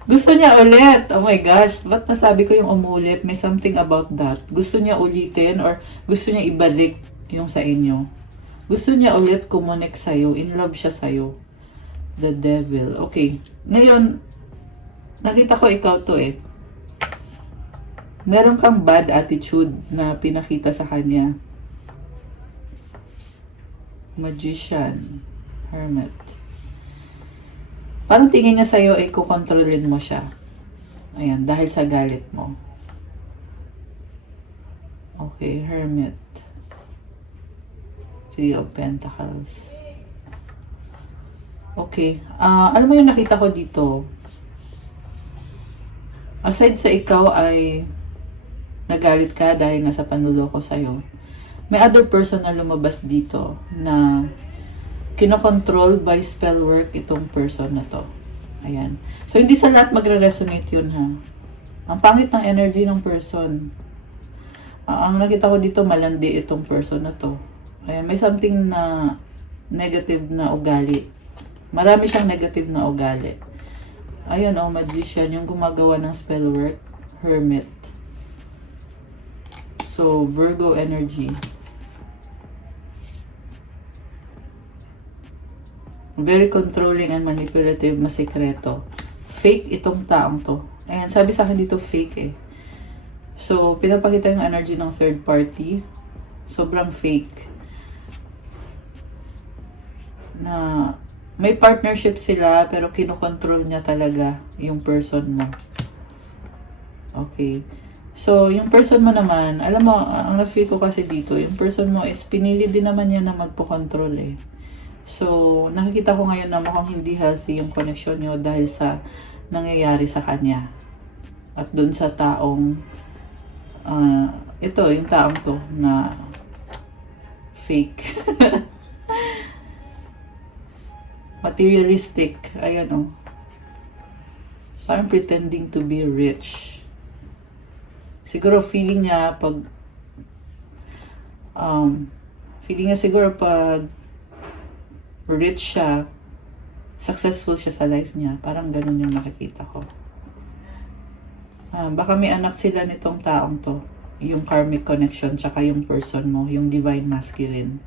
Gusto niya ulit. Oh my gosh, ba't nasabi ko yung umulit? May something about that. Gusto niya ulitin or gusto niya ibalik yung sa inyo. Gusto niya ulit kumonek sa'yo. In love siya sa'yo. The devil. Okay. Ngayon, nakita ko ikaw to eh. Meron kang bad attitude na pinakita sa kanya. Magician. Hermit. Parang tingin niya sa'yo ay kukontrolin mo siya. Ayan, dahil sa galit mo. Okay, Hermit. Three of Pentacles. Okay. Alam mo yung nakita ko dito? Aside sa ikaw ay nagalit ka dahil nga sa panluloko sa'yo, may other person na lumabas dito na kinokontrol by spell work itong person na to. Ayan. So, hindi sa lahat magre-resonate yun, ha? Ang pangit ng energy ng person. Ang nakita ko dito, malandi itong person na to. Ayan. May something na negative na ugali. Marami siyang negative na ugali. Ayan, magician. Yung gumagawa ng spell work. Hermit. So, Virgo energy. Very controlling and manipulative, masikreto. Fake itong taong to. Ayan, sabi sa akin dito fake eh. So, pinapakita yung energy ng third party. Sobrang fake. Na may partnership sila pero kinokontrol niya talaga yung person mo. Okay. So, yung person mo naman, alam mo, ang na-feel ko kasi dito, yung person mo is pinili din naman niya na magpo-control eh. So, nakikita ko ngayon na mukhang hindi healthy yung connection nyo dahil sa nangyayari sa kanya. At dun sa taong, ito, yung taong to na fake. Materialistic. Ayan o. Parang pretending to be rich. Siguro feeling niya pag, rich siya, successful siya sa life niya. Parang ganun yung nakikita ko. Baka may anak sila nitong taong to. Yung karmic connection, tsaka yung person mo, yung divine masculine.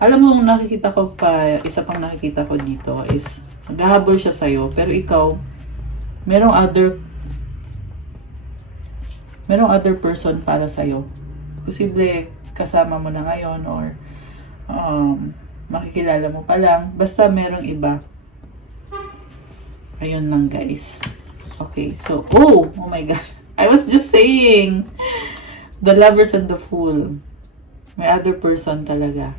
Alam mo, nakikita ko pa, isa pang nakikita ko dito is, naghahabol siya sa'yo, pero ikaw, merong other person para sa'yo. Posible, kasama mo na ngayon or makikilala mo pa lang. Basta merong iba. Ayun lang guys. Okay, so, oh my gosh. I was just saying. The Lovers and the Fool. May other person talaga.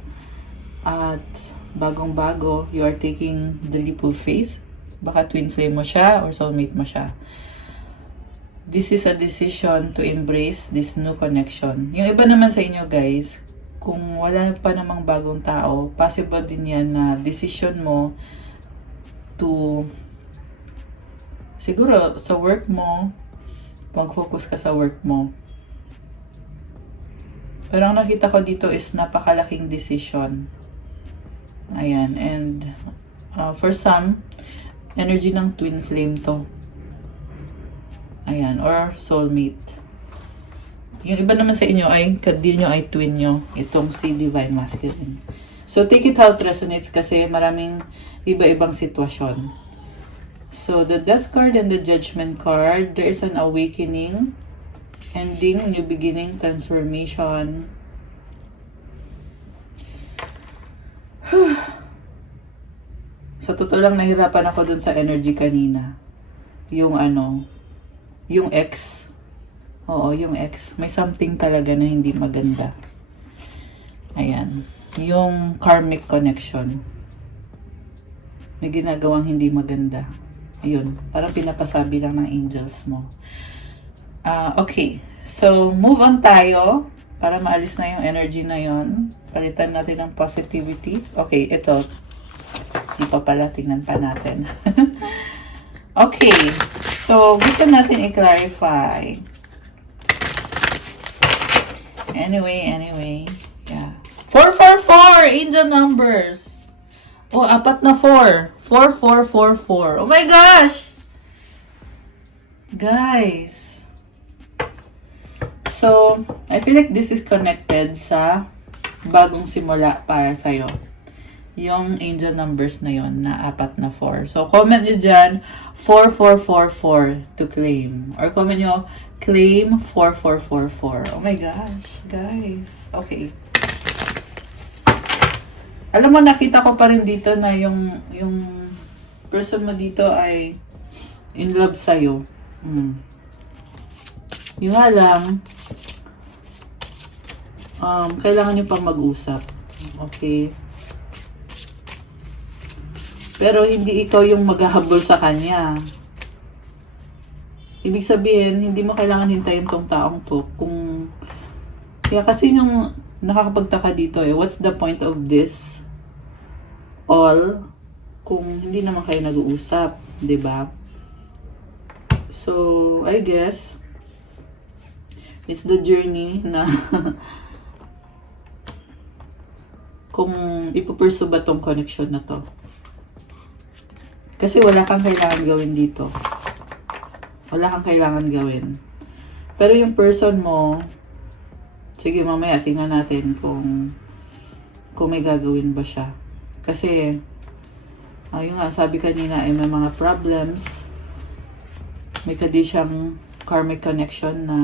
At bagong-bago, you are taking the leap of faith. Baka twin flame mo siya or soulmate mo siya. This is a decision to embrace this new connection. Yung iba naman sa inyo guys, kung wala pa namang bagong tao, possible din yan na decision mo to, siguro sa work mo, mag-focus ka sa work mo. Pero ang nakita ko dito is napakalaking decision. Ayan, and for some, energy ng twin flame to. Ayan, or soulmate. Yung iba naman sa inyo ay, kadil nyo ay twin nyo. Itong si Divine Masculine. So, take it how it resonates kasi maraming iba-ibang sitwasyon. So, the Death card and the Judgment card, there is an awakening, ending, new beginning, transformation. Sa totoo lang, nahirapan ako dun sa energy kanina. Yung yung ex. Oo, yung ex. May something talaga na hindi maganda. Ayan. Yung karmic connection. May ginagawang hindi maganda. Ayun. Parang pinapasabi lang ng angels mo. Okay. So, move on tayo. Para maalis na yung energy na yon. Palitan natin ng positivity. Okay, ito. Di pa pala. Tingnan pa natin. Okay. So, gusto natin i-clarify. Anyway. Yeah. 444 angel numbers. Oh, apat na 4. 4, 4, 4, 4. Oh my gosh! Guys. So, I feel like this is connected sa bagong simula para sa'yo. Yung angel numbers na yon na apat na 4. So, comment nyo dyan, 4444 to claim. Or comment nyo, claim 4444. Oh my gosh, guys. Okay. Alam mo, nakita ko pa rin dito na yung person mo dito ay in love sa'yo. Yung nga lang, kailangan nyo pang mag-usap. Okay? Pero hindi ikaw yung maghahabol sa kanya. Ibig sabihin, hindi mo kailangan hintayin tong taong to. Kaya kasi yung nakakapagtaka dito what's the point of this all kung hindi naman kayo nag-uusap, 'di ba? So, I guess it's the journey na kung ipupursue ba tong connection na to. Kasi wala kang kailangan gawin dito. Wala kang kailangan gawin. Pero yung person mo, sige mamaya tingnan natin kung may gagawin ba siya. Kasi, ayun nga, sabi kanina, may mga problems. May kadi siyang karmic connection na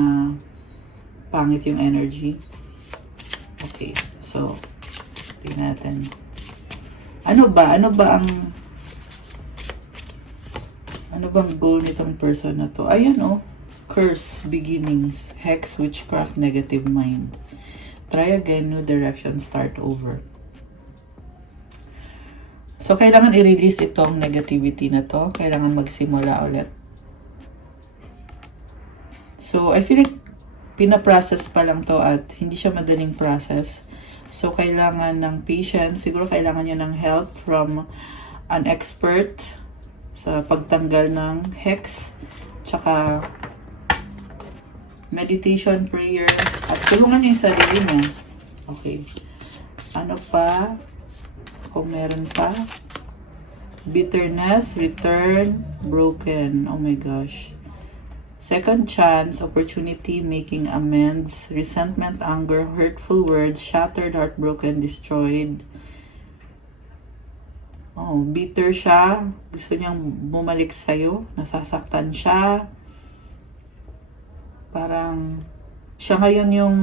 pangit yung energy. Okay, so, tingnan natin. Ano bang goal nitong person na to? Ayan curse, beginnings, hex, witchcraft, negative mind. Try again, new direction, start over. So, kailangan i-release itong negativity na to. Kailangan magsimula ulit. So, I feel like pinaprocess pa lang to at hindi siya madaling process. So, kailangan ng patience. Siguro kailangan niya ng help from an expert sa pagtanggal ng hex. Tsaka meditation, prayer. At tulungan niya yung sarili niya. Okay. Ano pa? Kung meron pa. Bitterness, return, broken. Oh my gosh. Second chance, opportunity, making amends, resentment, anger, hurtful words, shattered, heartbroken, destroyed. Oh, bitter siya. Gusto niyang bumalik sa'yo. Nasasaktan siya. Parang, siya ngayon yung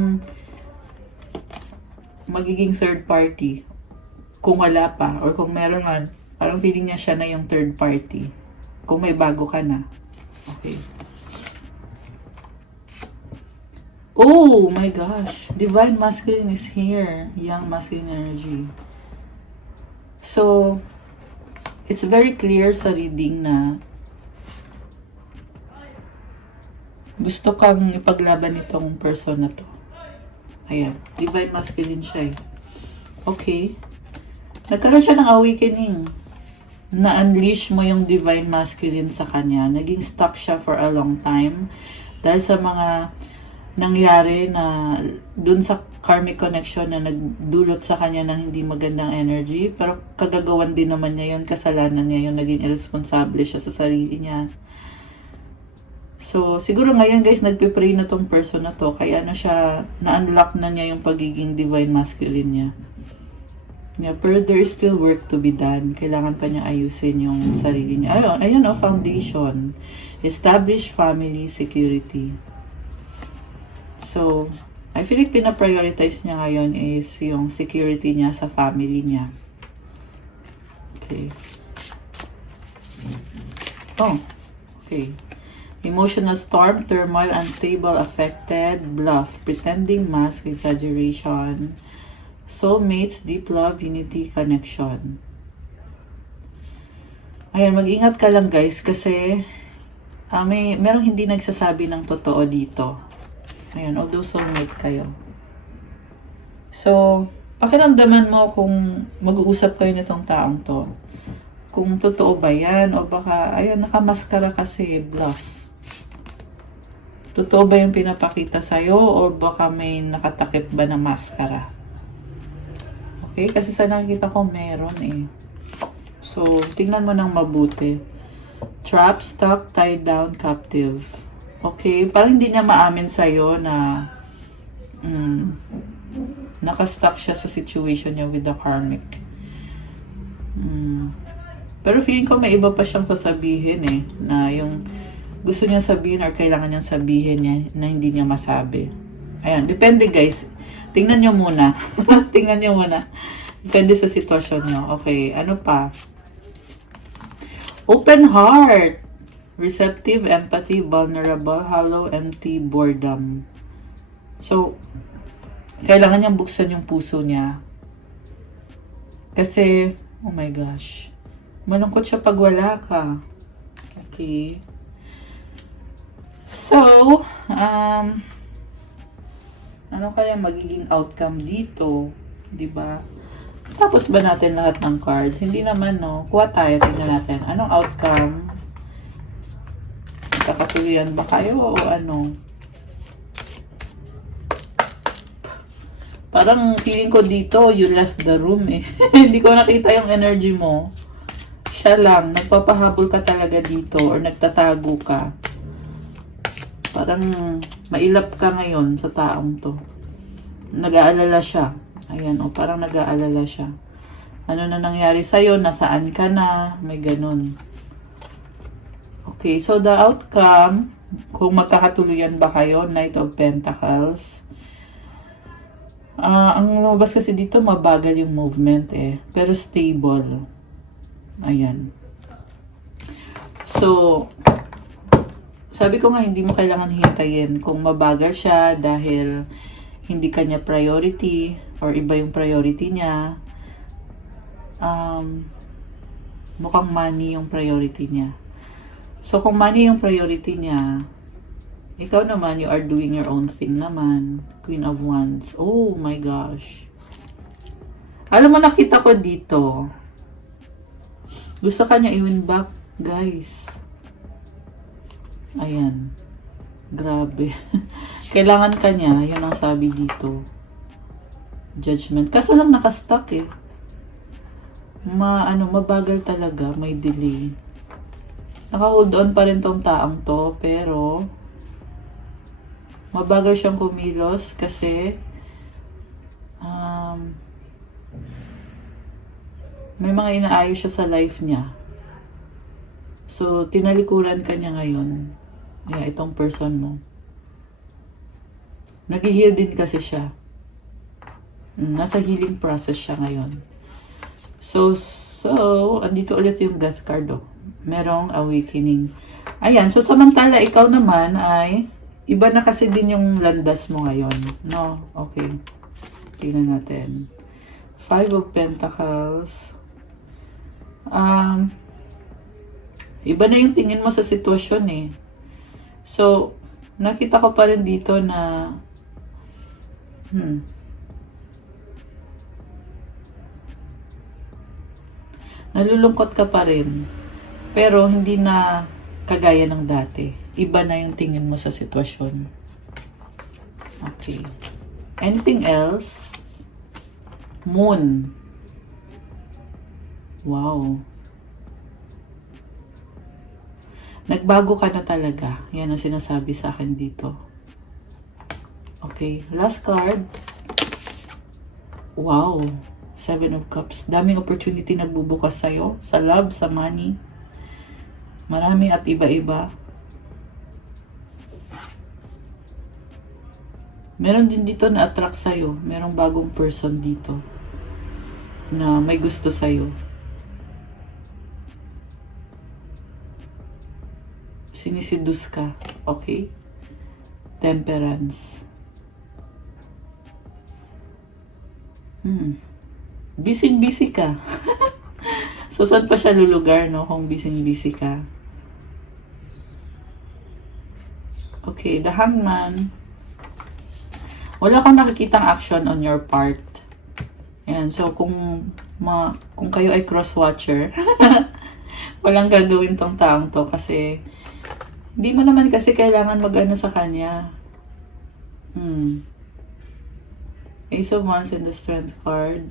magiging third party. Kung wala pa, or kung meron man, parang feeling niya siya na yung third party. Kung may bago ka na. Okay. Oh my gosh. Divine Masculine is here. Young Masculine energy. So, it's very clear sa reading na gusto kang ipaglaban itong person na to. Ayan. Divine Masculine siya Okay. Nagkaroon siya ng awakening. Na-unleash mo yung Divine Masculine sa kanya. Naging stuck siya for a long time. Dahil sa mga nangyari na dun sa karmic connection na nagdulot sa kanya ng hindi magandang energy. Pero kagagawan din naman niya yun. Kasalanan niya yun. Naging irresponsible siya sa sarili niya. So, siguro ngayon guys, nagpipray na tong person na to. Kaya siya, na-unlock na niya yung pagiging Divine Masculine niya. Yeah, pero there is still work to be done. Kailangan pa niya ayusin yung sarili niya. Ayun foundation. Establish family security. So, I feel like pina-prioritize niya ngayon is yung security niya sa family niya. Okay. Oh, okay. Emotional storm, turmoil, unstable, affected, bluff, pretending, mask, exaggeration, soulmates, deep love, unity, connection. Ayan, mag-ingat ka lang guys kasi merong hindi nagsasabi ng totoo dito. Ayan, although soulmate kayo. So, pakiramdaman mo kung mag-uusap kayo nitong taong to. Kung totoo ba yan o baka, ayun, nakamaskara kasi, bluff. Totoo ba yung pinapakita sa'yo o baka may nakatakip ba na maskara? Okay? Kasi sa nakikita ko meron eh. So, tingnan mo ng mabuti. Trap, stuck, tied down, captive. Okay? Parang hindi niya maamin sa'yo na nakastuck siya sa situation niya with the karmic. Pero feeling ko may iba pa siyang sasabihin eh. Na yung gusto niya sabihin or kailangan niyang sabihin niya na hindi niya masabi. Ayan, depende guys. Tingnan niyo muna. Tingnan niyo muna. Depende sa sitwasyon niyo. Okay, ano pa? Open heart. Receptive, empathy, vulnerable, hollow, empty, boredom. So, kailangan niyang buksan yung puso niya. Kasi, oh my gosh. Malungkot siya pag wala ka. Okay. So, ano kaya magiging outcome dito? 'Di ba? Tapos ba natin lahat ng cards? Hindi naman, no? Kuha tayo, tingnan natin. Anong outcome? Kakatuloyan ba kayo o ano? Parang feeling ko dito, you left the room eh. Hindi ko nakita yung energy mo. Siya lang, nagpapahabol ka talaga dito or nagtatago ka. Parang mailap ka ngayon sa taong to. Nag-aalala siya. Ayan, o parang nag-aalala siya. Ano na nangyari sa'yo? Nasaan ka na? May ganun. Okay, so the outcome, kung magkakatuluyan ba kayo, Knight of Pentacles. Ang lumabas kasi dito, mabagal yung movement eh. Pero stable. Ayan. So, sabi ko nga, hindi mo kailangan hintayin kung mabagal siya dahil hindi kanya priority or iba yung priority niya. Mukhang money yung priority niya. So, kung money yung priority niya, ikaw naman, you are doing your own thing naman. Queen of Wands. Oh my gosh. Alam mo, nakita ko dito. Gusto kanya i-win back, guys. Ayan. Grabe. Kailangan ka niya. Yun ang sabi dito. Judgment. Kaso lang nakastuck eh. Mabagal talaga. May delay. Naka-hold on pa rin tong taong to. Pero, mabagal siyang kumilos kasi may mga inaayos siya sa life niya. So, tinalikuran ka niya ngayon. Yeah, itong person mo. Nag-heal din kasi siya. Nasa healing process siya ngayon. So, andito ulit yung Death card, oh. Merong awakening. Ayan, so samantala, ikaw naman ay, iba na kasi din yung landas mo ngayon. No? Okay. Tingnan natin. 5 of Pentacles. Iba na yung tingin mo sa sitwasyon eh. So, nakita ko pa rin dito na nalulungkot ka pa rin. Pero hindi na kagaya ng dati. Iba na yung tingin mo sa sitwasyon. Okay. Anything else? Moon. Wow. Nagbago ka na talaga. Yan ang sinasabi sa akin dito. Okay. Last card. Wow. 7 of Cups. Daming opportunity nagbubukas sa'yo. Sa love, sa money. Marami at iba-iba. Meron din dito na attract sa'yo. Merong bagong person dito. Na may gusto sa'yo. Sinisidus ka. Okay? Temperance. Busy-busy ka. So, saan pa siya lulugar, no? Kung busy-busy ka. Okay, the Hangman. Wala kang nakikitang action on your part. Ayan, so kung kayo ay cross-watcher, walang gagawin tong taong to kasi hindi mo naman kasi kailangan mag-ano sa kanya. Ace of Wands and the Strength card.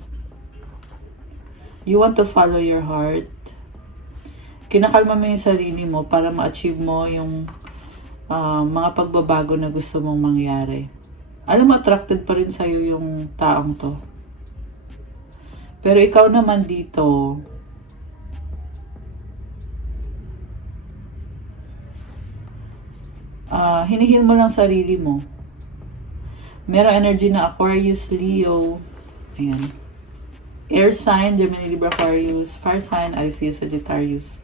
You want to follow your heart. Kinakalma mo yung sarili mo para ma-achieve mo yung mga pagbabago na gusto mong mangyari. Alam mo, attracted pa rin sa'yo yung taong to. Pero ikaw naman dito, hinihil mo lang sarili mo. Merong energy na Aquarius, Leo, ayan. Air sign, Gemini, Libra, Aquarius, fire sign, Aries, Sagittarius.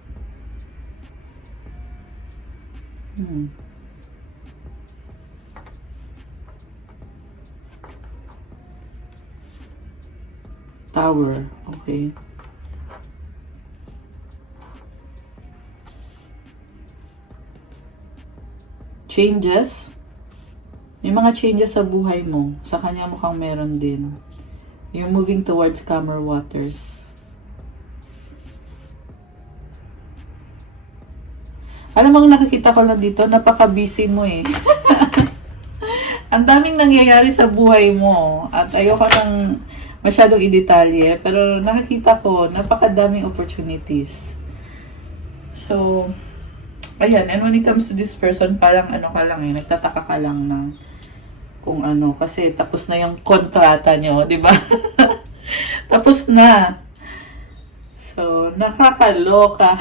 Tower, okay. Changes. May mga changes sa buhay mo. Sa kanya mukhang meron din. You're moving towards calmer waters. Alam mo, nakikita ko lang dito, napaka-busy mo eh. Ang daming nangyayari sa buhay mo. At ayoko nang masyadong i-detalye. Pero nakikita ko, napakadaming opportunities. So, ayan. And when it comes to this person, parang ano ka lang eh, nagtataka ka lang na kung ano, kasi tapos na yung kontrata nyo, di ba? Tapos na. So, nakakaloka.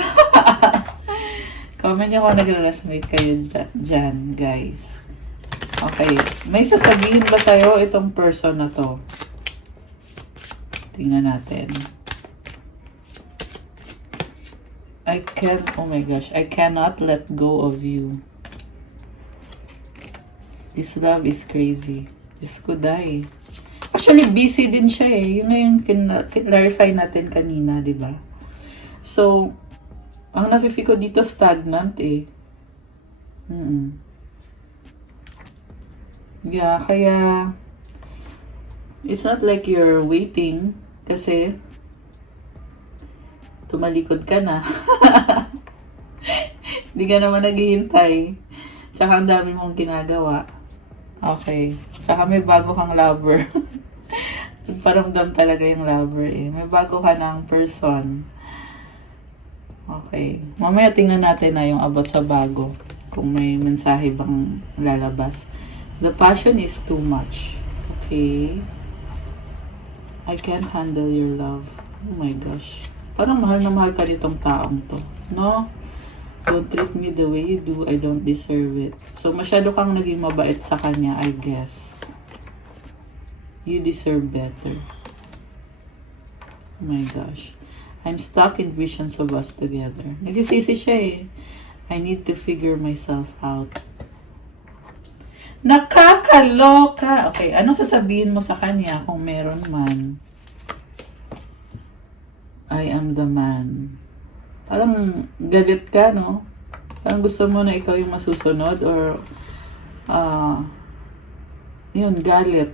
Comment nyo kung nagre-resonate kayo dyan, guys. Okay. May sasabihin ba sa'yo itong person na to? Tingnan natin. Oh my gosh, I cannot let go of you. This love is crazy. Diyos ko, day. Actually, busy din siya eh. Yung ngayon, clarify natin kanina, di ba? So, ang nafe-feel ko dito, stagnant eh. Yeah, kaya, it's not like you're waiting, kasi, tumalikod ka na. Hindi ka naman naghihintay. Tsaka ang dami mong ginagawa. Okay. Tsaka may bago kang lover. Nagparamdam talaga yung lover eh. May bago ka ng person. Okay. Mamaya tingnan natin na yung about sa bago. Kung may mensahe bang lalabas. The passion is too much. Okay. I can't handle your love. Oh my gosh. Parang mahal na mahal ka nitong taong to. No? Don't treat me the way you do. I don't deserve it. So, masyado kang naging mabait sa kanya, I guess. You deserve better. Oh my gosh. I'm stuck in visions of us together. Nagsisisi siya eh. I need to figure myself out. Nakakaloka! Okay, anong sasabihin mo sa kanya kung meron man? I am the man. Parang galit ka, no? Parang gusto mo na ikaw yung masusunod or yun, galit.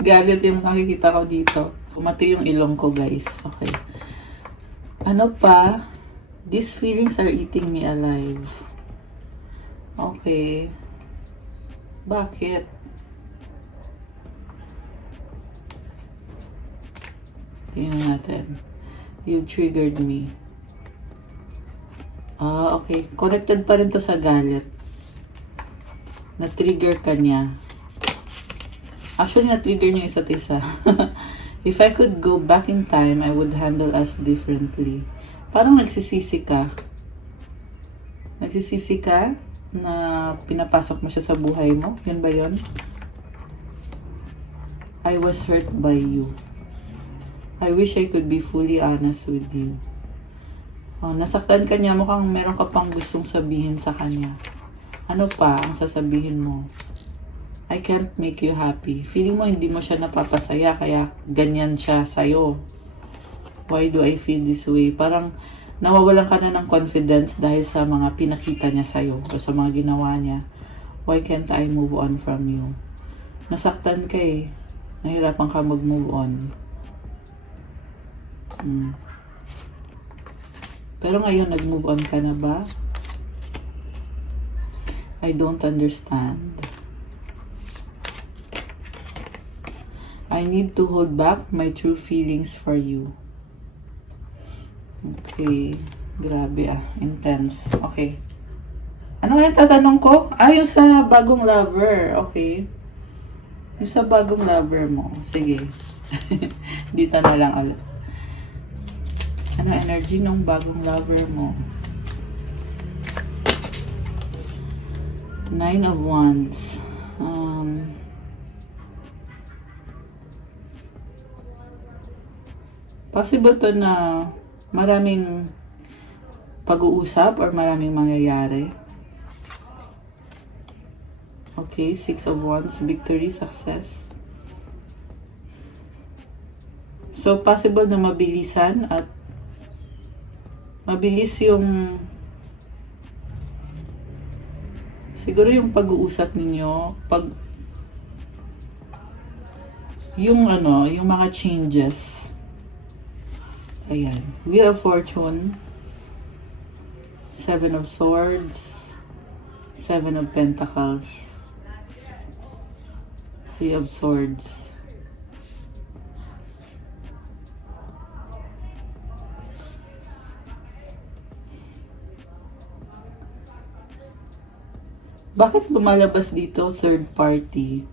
Galit yung nakikita ko dito. Kumati yung ilong ko, guys. Okay. Ano pa? These feelings are eating me alive. Okay. Bakit? Tingnan natin. You triggered me. Okay. Connected pa rin to sa galit. Na-trigger ka niya. Actually, na-trigger niyo isa't isa. If I could go back in time, I would handle us differently. Parang nagsisisi ka. Nagsisisi ka na pinapasok mo siya sa buhay mo. Yun ba yun? I was hurt by you. I wish I could be fully honest with you. Nasaktan ka niya, mukhang meron ka pang gustong sabihin sa kanya. Ano pa ang sasabihin mo? I can't make you happy. Feeling mo hindi mo siya napapasaya, kaya ganyan siya sa'yo. Why do I feel this way? Parang nawawalan ka na ng confidence dahil sa mga pinakita niya sa'yo o sa mga ginawa niya. Why can't I move on from you? Nasaktan ka eh. Nahirapan ka mag-move on. Pero ngayon, nag-move on ka na ba? I don't understand. I need to hold back my true feelings for you. Okay. Grabe intense. Okay. Ano nga yung tatanong ko? Yung sa bagong lover. Okay. Yung sa bagong lover mo. Sige. Dito na lang ulit. Ano energy ng bagong lover mo? Nine of Wands. Possible to na maraming pag-uusap or maraming mangyayari. Okay, Six of Wands, victory, success. So, possible na mabilisan at mabilis yung siguro yung pag-uusap ninyo, yung mga changes. Ayan. Wheel of Fortune, Seven of Swords, Seven of Pentacles, Three of Swords. Bakit lumalabas dito third party?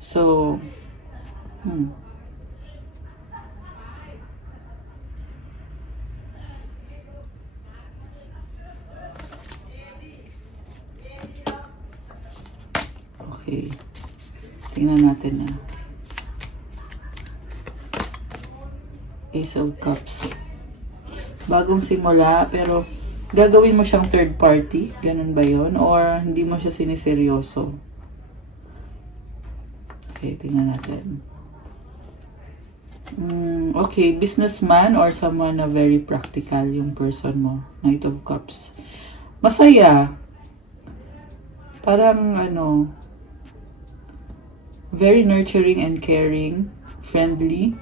So, okay. Tingnan natin na. Ace of Cups. Bagong simula, pero gagawin mo siyang third party? Ganun ba yun? Or hindi mo siya siniseryoso? Okay, tingnan natin. Okay, businessman or someone na very practical yung person mo. Knight of Cups. Masaya. Parang very nurturing and caring. Friendly.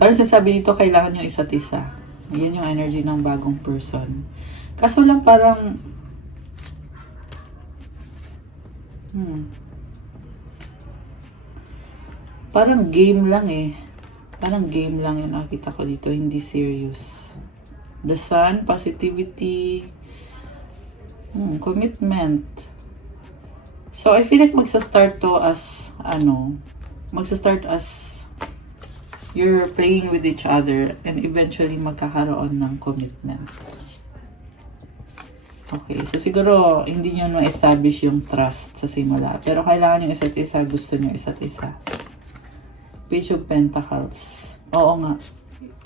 Parang sasabi dito, kailangan yung isa't isa. Yan yung energy ng bagong person. Kaso lang parang parang game lang eh. Parang game lang yung nakita ko dito. Hindi serious. The Sun, positivity, commitment. So, I feel like magsa-start to as, magsa-start as you're playing with each other and eventually magkakaroon ng commitment. Okay, so siguro hindi nyo na-establish yung trust sa simula. Pero kailangan yung isa't isa, gusto nyo isa't isa. Page of Pentacles. Oo nga.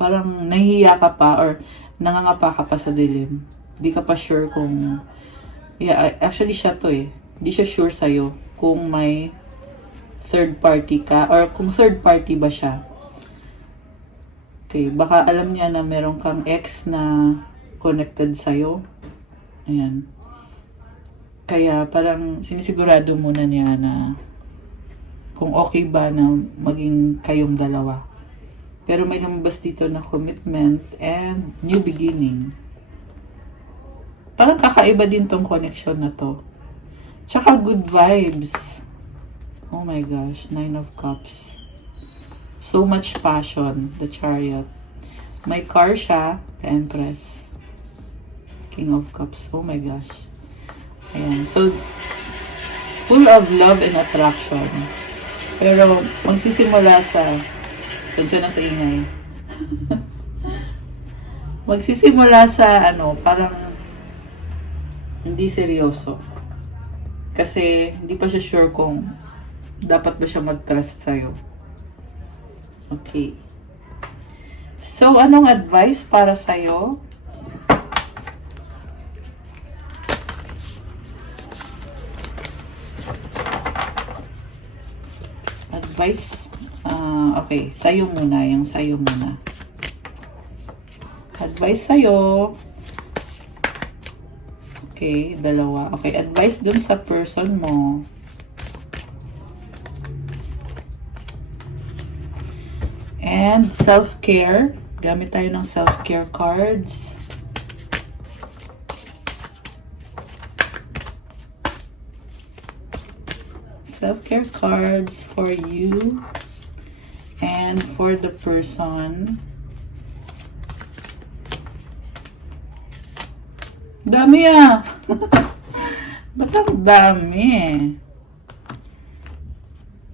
Parang nahihiya ka pa or nangangapa ka pa sa dilim. Di ka pa sure kung... Yeah, actually siya to eh. Di siya sure sa'yo kung may third party ka or kung third party ba siya. Okay, baka alam niya na meron kang ex na connected sa'yo. Ayan. Kaya parang sinisigurado muna niya na kung okay ba na maging kayong dalawa. Pero may lumabas dito na commitment and new beginning. Parang kakaiba din tong connection na to. Tsaka good vibes. Oh my gosh, Nine of Cups. So much passion, the Chariot. May car siya, the Empress. King of Cups. Oh my gosh. Ayan. So, full of love and attraction. Pero, magsisimula sa... Sadya na sa ingay. Magsisimula sa, parang hindi seryoso. Kasi, hindi pa siya sure kung dapat ba siya mag-trust sa'yo. Okay. So, anong advice para sa'yo? Advice? Okay. Sa'yo muna. Yung sa'yo muna. Advice sa'yo. Okay. Dalawa. Okay. Advice dun sa person mo. And self-care. Gamit tayo ng self-care cards. Self-care cards for you. And for the person, dami ah! Ba't ang dami?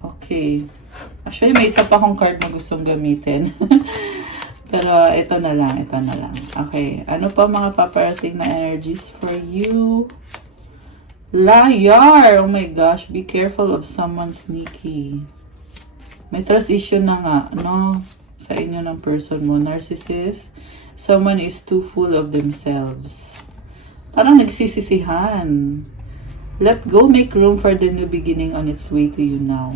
Okay. Actually, may isa pa akong card na gustong gamitin. Pero ito na lang, ito na lang. Okay. Ano pa mga paparating na energies for you? Liar! Oh my gosh, be careful of someone sneaky. May trust issue na nga, no? Sa inyo ng person mo. Narcissist. Someone is too full of themselves. Parang nagsisisihan. Let go, make room for the new beginning on its way to you now.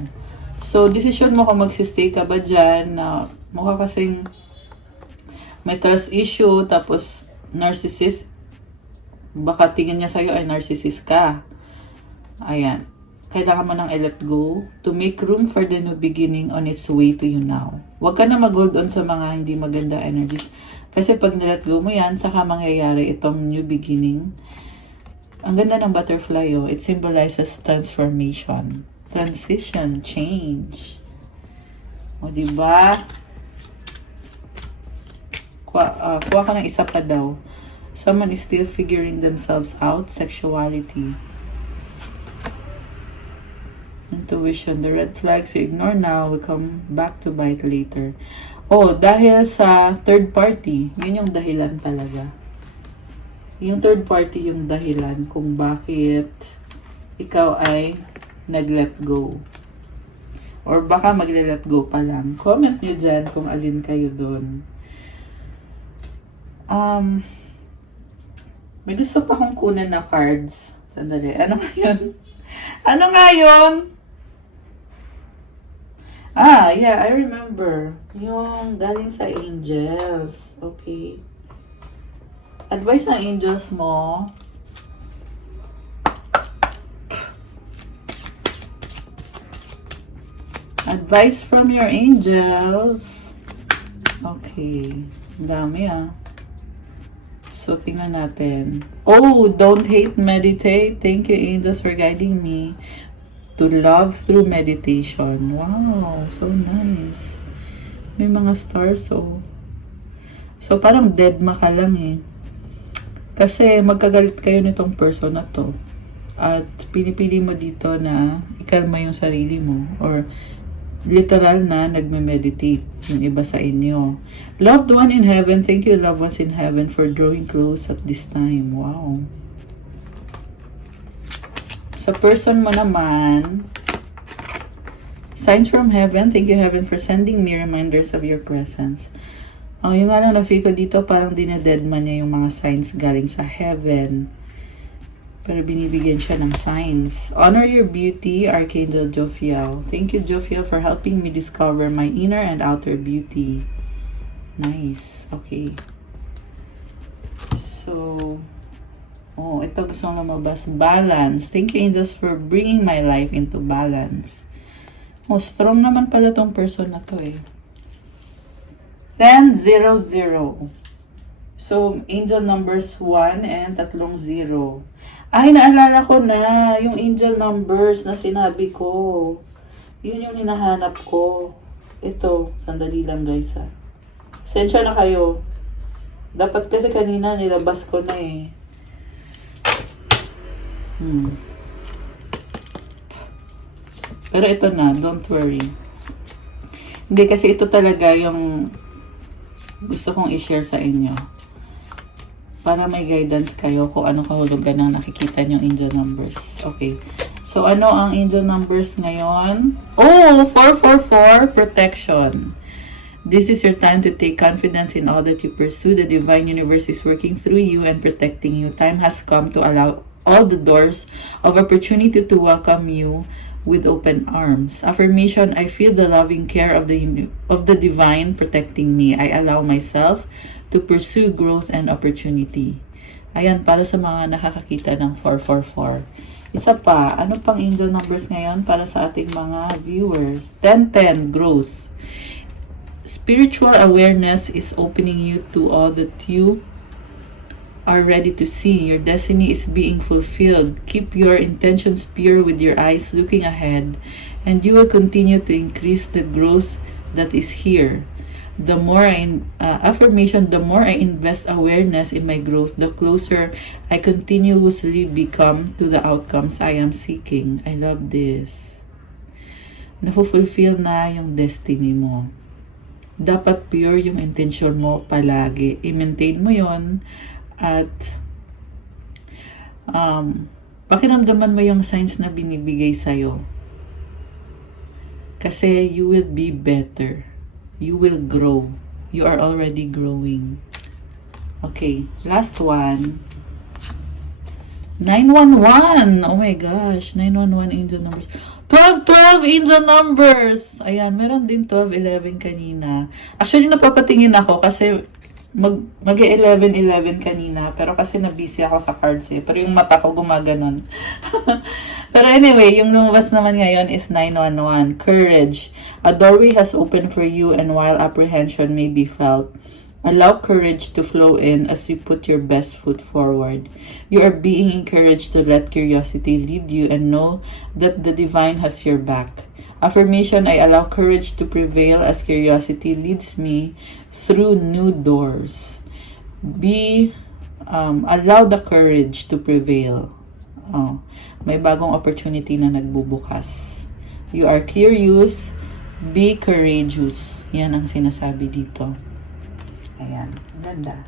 So, decision mo kung magsistay ka ba dyan na mukha kasing may trust issue, tapos narcissist, baka tingin niya sa'yo ay narcissist ka. Ayan. Kailangan mo nang i-let go to make room for the new beginning on its way to you now. Huwag ka na mag-hold on sa mga hindi maganda energies. Kasi pag nilet go mo yan, saka mangyayari itong new beginning. Ang ganda ng butterfly, oh. It symbolizes transformation. Transition, change. O, diba? Kuha ka ng isa pa daw. Someone is still figuring themselves out. Sexuality. Intuition. The red flags you ignore now will come back to bite later. Oh, dahil sa third party. Yun yung dahilan talaga. Yung third party yung dahilan kung bakit ikaw ay nag-let go. Or baka magle-let go pa lang. Comment nyo dyan kung alin kayo dun. May gusto pa akong kunan na cards. Sandali. Ano nga yun? Ano nga yun? Yeah, I remember. Yung galing sa angels. Okay. Advice ng angels mo. Advice from your angels. Okay. Dami ah. So, tingnan natin. Oh, don't hate, meditate. Thank you, angels, for guiding me to love through meditation. Wow, so nice. May mga stars, oh. So, parang dead ma ka lang eh. Kasi magkagalit kayo nitong person na to. At pinipili mo dito na ikalma yung sarili mo. Or literal na nagme-meditate yung iba sa inyo. Loved one in heaven, thank you loved ones in heaven for drawing close at this time. Wow. Sa person mo naman, signs from heaven, thank you heaven for sending me reminders of your presence. Oh, yung ano na-feel ko dito, parang dinededman niya yung mga signs galing sa heaven. Pero binibigyan siya ng signs. Honor your beauty, Archangel Jophiel. Thank you, Jophiel, for helping me discover my inner and outer beauty. Nice. Okay. So, ito gusto kong lumabas. Balance. Thank you, angels, for bringing my life into balance. Strong naman pala tong person na to eh. 10-0-0. So, angel numbers 1 and 3 0. Ay, naalala ko na yung angel numbers na sinabi ko. Yun yung hinahanap ko. Ito, sandali lang guys ha. Sensya na kayo. Dapat kasi kanina nilabas ko na eh. Pero ito na, don't worry. Hindi kasi ito talaga yung gusto kong i-share sa inyo. Para may guidance kayo kung ano kahulugan ng nakikita nyo angel numbers. Okay. So, ano ang angel numbers ngayon? Oh, 444, protection. This is your time to take confidence in all that you pursue. The divine universe is working through you and protecting you. Time has come to allow all the doors of opportunity to welcome you with open arms. Affirmation, I feel the loving care of the divine protecting me. I allow myself to pursue growth and opportunity. Ayan, para sa mga nakakakita ng 444. Isa pa, ano pang angel numbers ngayon para sa ating mga viewers? 10-10, growth. Spiritual awareness is opening you to all that you are ready to see. Your destiny is being fulfilled. Keep your intentions pure with your eyes looking ahead, and you will continue to increase the growth that is here. The more affirmation, the more I invest awareness in my growth, the closer I continuously become to the outcomes I am seeking. I love this. Nafulfill na yung destiny mo. Dapat pure yung intention mo palagi. I-maintain mo yon at pakiramdaman mo yung signs na binibigay sa'yo. Kasi you will be better. You will grow. You are already growing. Okay, last one. 911. Oh my gosh, 911 angel numbers. 12 angel numbers. Ayan, meron din 12-11 kanina. Actually, napapatingin ako kasi mag-11 kanina. Pero kasi na-busy ako sa cards eh. Pero yung mata ko gumaganon. Pero anyway, yung lumabas naman ngayon is 911. Courage. A doorway has opened for you, and while apprehension may be felt, allow courage to flow in as you put your best foot forward. You are being encouraged to let curiosity lead you and know that the divine has your back. Affirmation, I allow courage to prevail as curiosity leads me through new doors. Allow the courage to prevail. May bagong opportunity na nagbubukas. You are curious, be courageous. Yan ang sinasabi dito. Ayan, ganda.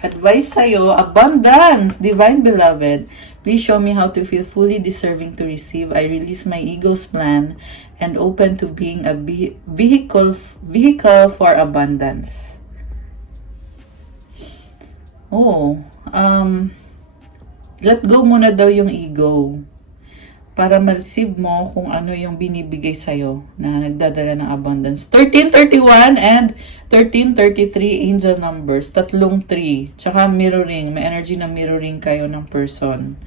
Advice sa'yo, abundance, divine beloved. Please show me how to feel fully deserving to receive. I release my ego's plan and open to being a vehicle for abundance. Let go muna daw yung ego para ma-receive mo kung ano yung binibigay sa'yo na nagdadala ng abundance. 1331 and 1333 angel numbers. 3. Tsaka mirroring. May energy na mirroring kayo ng person.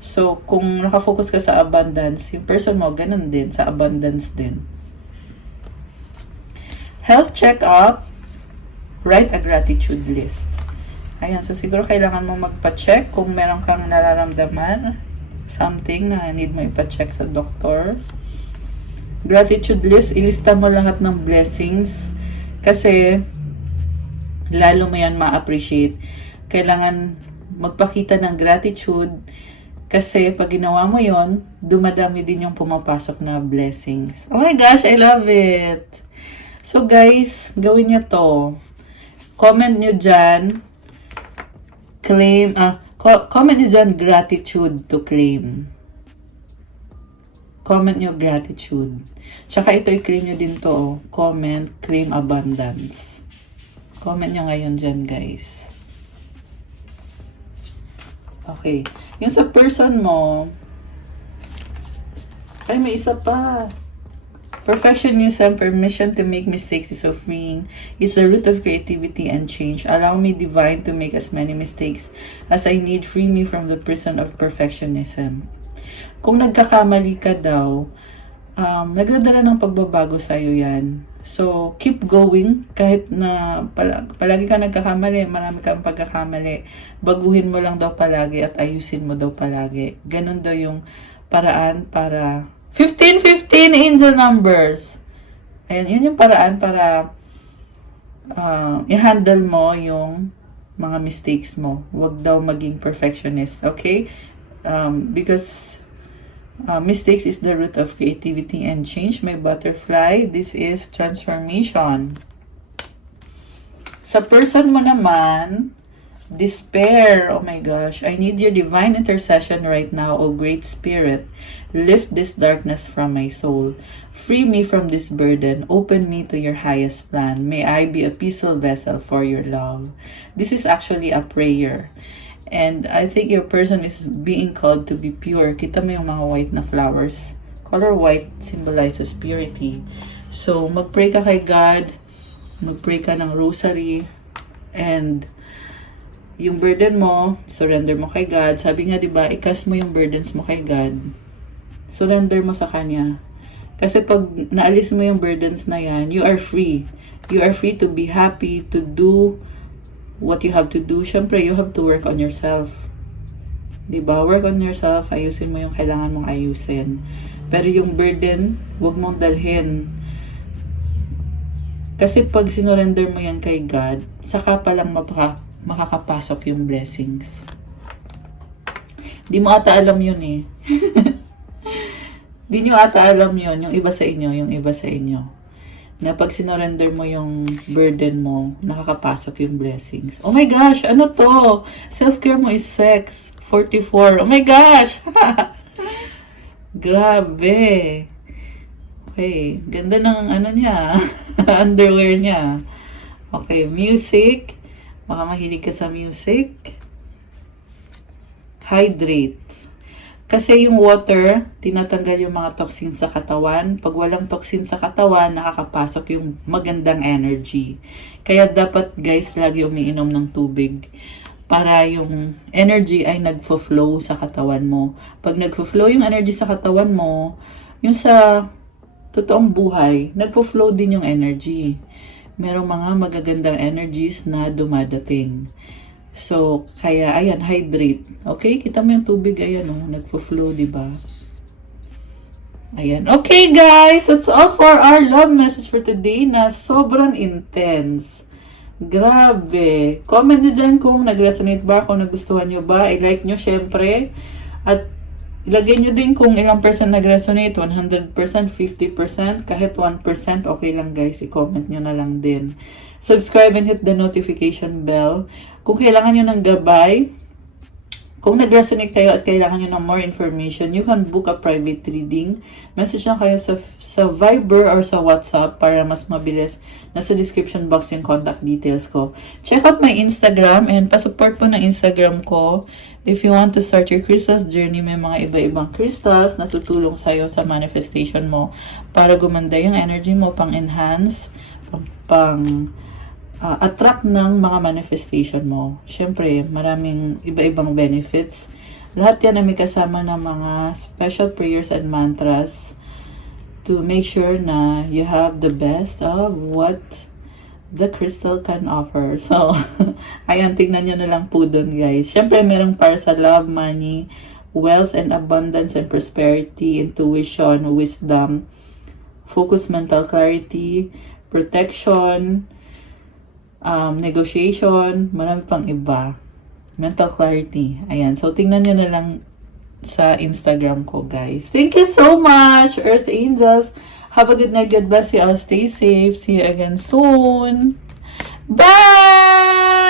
So, kung nakafocus ka sa abundance, yung person mo, ganun din. Sa abundance din. Health check-up. Write a gratitude list. Ayan. So, siguro kailangan mo magpa-check kung meron kang nararamdaman. Something na need mo ipa-check sa doktor. Gratitude list, ilista mo lahat ng blessings kasi lalo mo yan ma-appreciate. Kailangan magpakita ng gratitude kasi pag ginawa mo yon, dumadami din yung pumapasok na blessings. Oh my gosh, I love it! So guys, gawin niyo to. Comment nyo dyan. Comment nyo dyan, gratitude to claim. Comment nyo gratitude. Tsaka ito, i-claim nyo din to. Comment, claim abundance. Comment nyo ngayon dyan, guys. Okay. Yung sa person mo, ay, may isa pa. Perfectionism, permission to make mistakes is so freeing. It's the root of creativity and change. Allow me, divine, to make as many mistakes as I need. Free me from the prison of perfectionism. Kung nagkakamali ka daw, nagdadala ng pagbabago sa'yo yan. So, keep going. Kahit na palagi ka nagkakamali, marami kang pagkakamali, baguhin mo lang daw palagi at ayusin mo daw palagi. Ganon daw yung paraan para 15 angel numbers. Ayan, yun yung paraan para i-handle mo yung mga mistakes mo. Huwag daw maging perfectionist, okay? Because mistakes is the root of creativity and change. My butterfly, this is transformation. Sa person mo naman, despair. Oh my gosh, I need your divine intercession right now, oh great spirit. Lift this darkness from my soul. Free me from this burden. Open me to your highest plan. May I be a peaceful vessel for your love. This is actually a prayer. And I think your person is being called to be pure. Kita mo yung mga white na flowers. Color white symbolizes purity. So, mag-pray ka kay God. Mag-pray ka ng rosary. And yung burden mo, surrender mo kay God. Sabi nga, diba, ikas mo yung burdens mo kay God. Surrender mo sa Kanya. Kasi pag naalis mo yung burdens na yan, you are free. You are free to be happy, to do what you have to do. Syempre, you have to work on yourself. Diba? Work on yourself. Ayusin mo yung kailangan mong ayusin. Pero yung burden, huwag mong dalhin. Kasi pag sinurrender mo yan kay God, saka pa lang makakapasok yung blessings. Di mo ata alam yun eh. Di nyo ata alam yun, yung iba sa inyo. Na pag sinurrender mo yung burden mo, nakakapasok yung blessings. Oh my gosh, ano to? Self-care mo is sex. 44. Oh my gosh! Grabe. Okay, ganda ng ano niya. Underwear niya. Okay, music. Baka mahilig ka sa music. Hydrate. Kasi yung water, tinatanggal yung mga toxins sa katawan. Pag walang toxin sa katawan, nakakapasok yung magandang energy. Kaya dapat guys, lagi umiinom ng tubig para yung energy ay nagfo-flow sa katawan mo. Pag nagfo-flow yung energy sa katawan mo, yung sa totoong buhay, nagfo-flow din yung energy. Merong mga magagandang energies na dumadating. So, kaya, ayan, hydrate. Okay? Kita mo yung tubig, ayan, oh, nagfo-flow, diba? Ayan. Okay, guys, that's all for our love message for today na sobrang intense. Grabe. Comment nyo dyan kung nag-resonate ba, kung nagustuhan nyo ba. I-like nyo, syempre. At ilagay nyo din kung ilang percent nag-resonate, 100%, 50%, kahit 1%, okay lang guys, i-comment nyo na lang din. Subscribe and hit the notification bell. Kung kailangan nyo ng gabay, kung nag-resonate kayo at kailangan nyo ng more information, you can book a private reading. Message lang kayo sa Viber or sa WhatsApp para mas mabilis. Nasa description box yung contact details ko. Check out my Instagram and pa-support po ng Instagram ko. If you want to start your crystals journey, may mga iba-ibang crystals na tutulong sa'yo sa manifestation mo para gumanda yung energy mo, pang-enhance, attract ng mga manifestation mo. Siyempre, maraming iba-ibang benefits. Lahat yan na may kasama ng mga special prayers and mantras to make sure na you have the best of what the crystal can offer. So, ayan, tignan nyo na lang po dun, guys. Siyempre, merong para sa love, money, wealth and abundance and prosperity, intuition, wisdom, focus, mental clarity, protection, negotiation, marami pang iba. Mental clarity. Ayan. So, tingnan nyo na lang sa Instagram ko, guys. Thank you so much, Earth Angels. Have a good night. God bless you all. Stay safe. See you again soon. Bye!